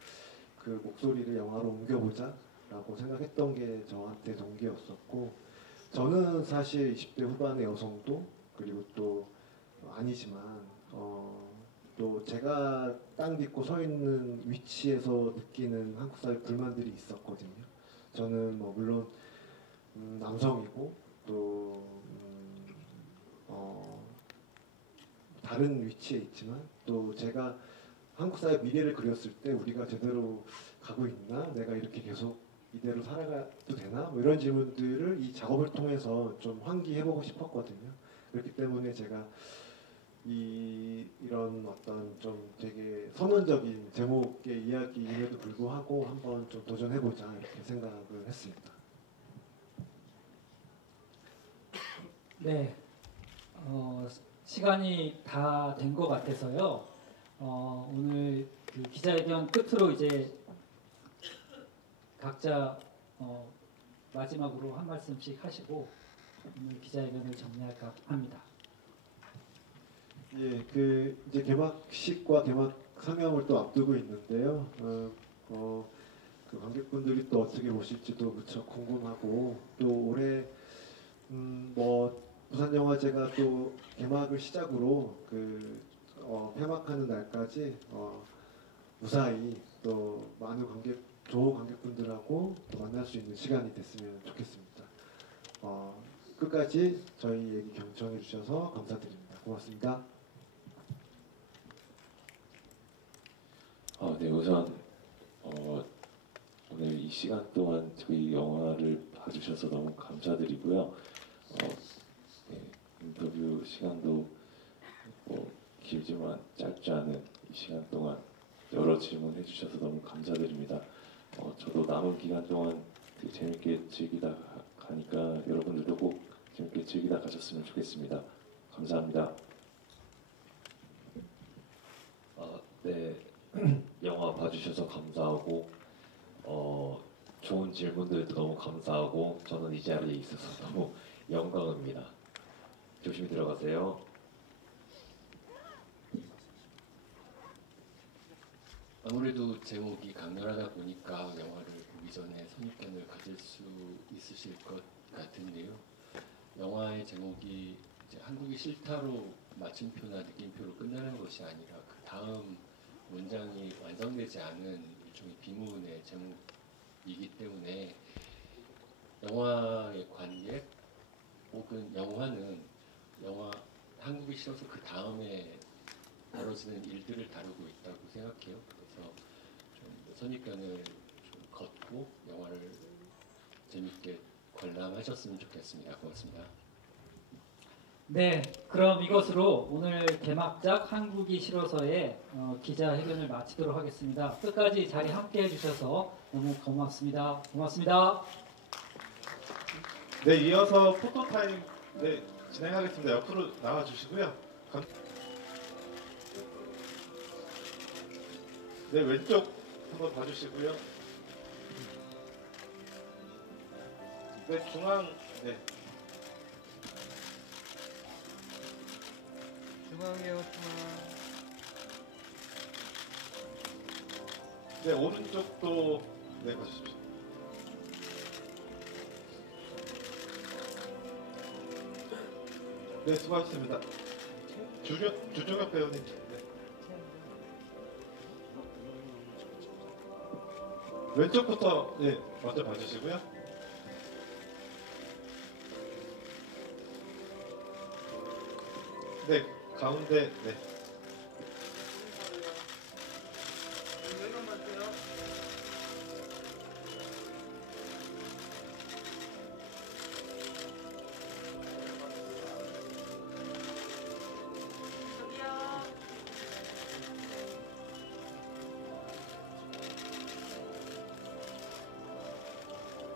그 목소리를 영화로 옮겨보자 라고 생각했던 게 저한테 동기였었고 저는 사실 20대 후반의 여성도 그리고 또 아니지만 또 제가 땅 딛고 서 있는 위치에서 느끼는 한국 사회 불만들이 있었거든요. 저는 뭐 물론 남성이고 또 다른 위치에 있지만 또 제가 한국 사회 미래를 그렸을 때 우리가 제대로 가고 있나? 내가 이렇게 계속 이대로 살아가도 되나? 뭐 이런 질문들을 이 작업을 통해서 좀 환기해보고 싶었거든요. 그렇기 때문에 제가 이런 어떤 좀 되게 선언적인 제목의 이야기임에도 불구하고 한번 좀 도전해보자 이렇게 생각을 했습니다. 네, 시간이 다 된 것 같아서요. 오늘 그 기자회견 끝으로 이제 각자 마지막으로 한 말씀씩 하시고 오늘 기자회견을 정리할까 합니다. 예, 그 이제 개막식과 개막 상영을 또 앞두고 있는데요. 그 관객분들이 또 어떻게 보실지도 무척 궁금하고 또 올해 뭐 부산영화제가 또 개막을 시작으로 그 폐막하는 날까지 무사히 또 많은 좋은 관객분들하고 또 만날 수 있는 시간이 됐으면 좋겠습니다. 끝까지 저희 얘기 경청해 주셔서 감사드립니다. 고맙습니다. 네, 우선 오늘 이 시간 동안 저희 영화를 봐주셔서 너무 감사드리고요. 네, 인터뷰 시간도 뭐 길지만 짧지 않은 이 시간 동안 여러 질문 해주셔서 너무 감사드립니다. 저도 남은 기간 동안 되게 재밌게 즐기다 가니까 여러분들도 꼭 재밌게 즐기다 가셨으면 좋겠습니다. 감사합니다. 네, 영화 봐주셔서 감사하고 좋은 질문들도 너무 감사하고 저는 이 자리에 있어서 너무 영광입니다. 조심히 들어가세요. 아무래도 제목이 강렬하다 보니까 영화를 보기 전에 선입견을 가질 수 있으실 것 같은데요. 영화의 제목이 이제 한국이 싫다로 마침표나 느낌표로 끝나는 것이 아니라 그 다음 문장이 완성되지 않은 일종의 비문의 제목이기 때문에 영화의 관객 혹은 영화는 한국이 싫어서 그 다음에 벌어지는 일들을 다루고 있다고 생각해요. 그래서 좀 선입견을 좀 걷고 영화를 재밌게 관람하셨으면 좋겠습니다. 고맙습니다. 네, 그럼 이것으로 오늘 개막작 한국이 싫어서의 기자회견을 마치도록 하겠습니다. 끝까지 자리 함께 해주셔서 너무 고맙습니다. 고맙습니다. 네, 이어서 포토타임 진행하겠습니다. 옆으로 나와주시고요. 네, 왼쪽 한번 봐주시고요. 네, 중앙, 네. 중앙이요, 중앙. 네, 오른쪽도 네, 봐주십시오. 네, 수고하셨습니다. 주종혁 배우님. 네. 왼쪽부터 먼저 봐주시고요. 네, 가운데 네.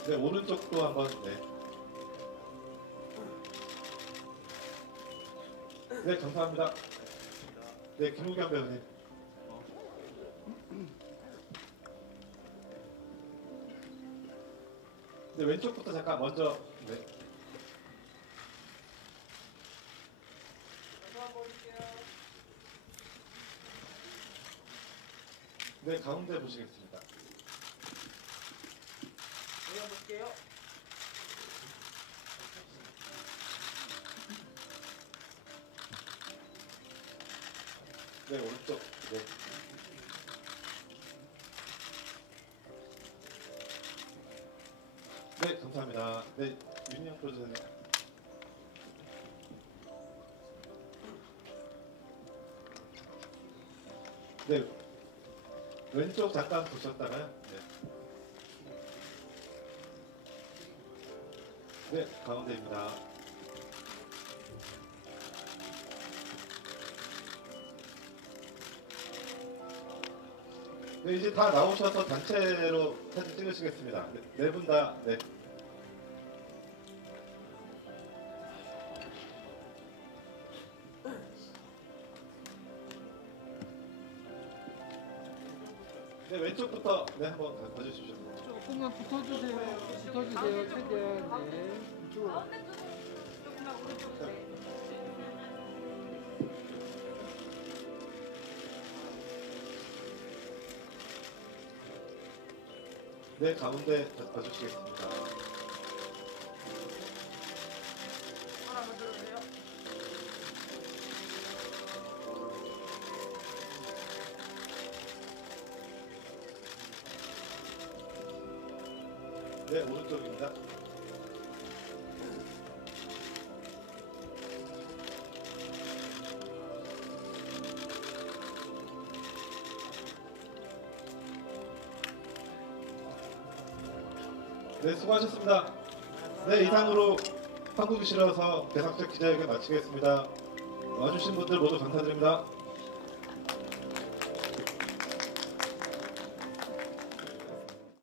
네, 오른쪽도 한번 네, 감사합니다. 네, 김우겸 배우님. 네, 왼쪽부터 잠깐 먼저 네. 네, 가운데 보시겠습니다. 볼게요. 네, 오른쪽. 네. 네, 감사합니다. 네, 윤영 프로듀서님. 네, 왼쪽 잠깐 보셨다가요. 네, 가운데입니다. 네, 이제 다 나오셔서 단체로 사진 찍으시겠습니다. 네 분 다, 네. 네, 왼쪽부터 한번 봐주십시오. 조금만 붙어주세요. 붙어주세요. 최대한. 네. 이쪽으로. 네, 가운데 봐주시겠습니다. 하나 만들어주세요. 네, 오른쪽입니다. 네, 수고하셨습니다. 네, 이상으로 한국이 싫어서 개막적 기자회견 마치겠습니다. 와주신 분들 모두 감사드립니다.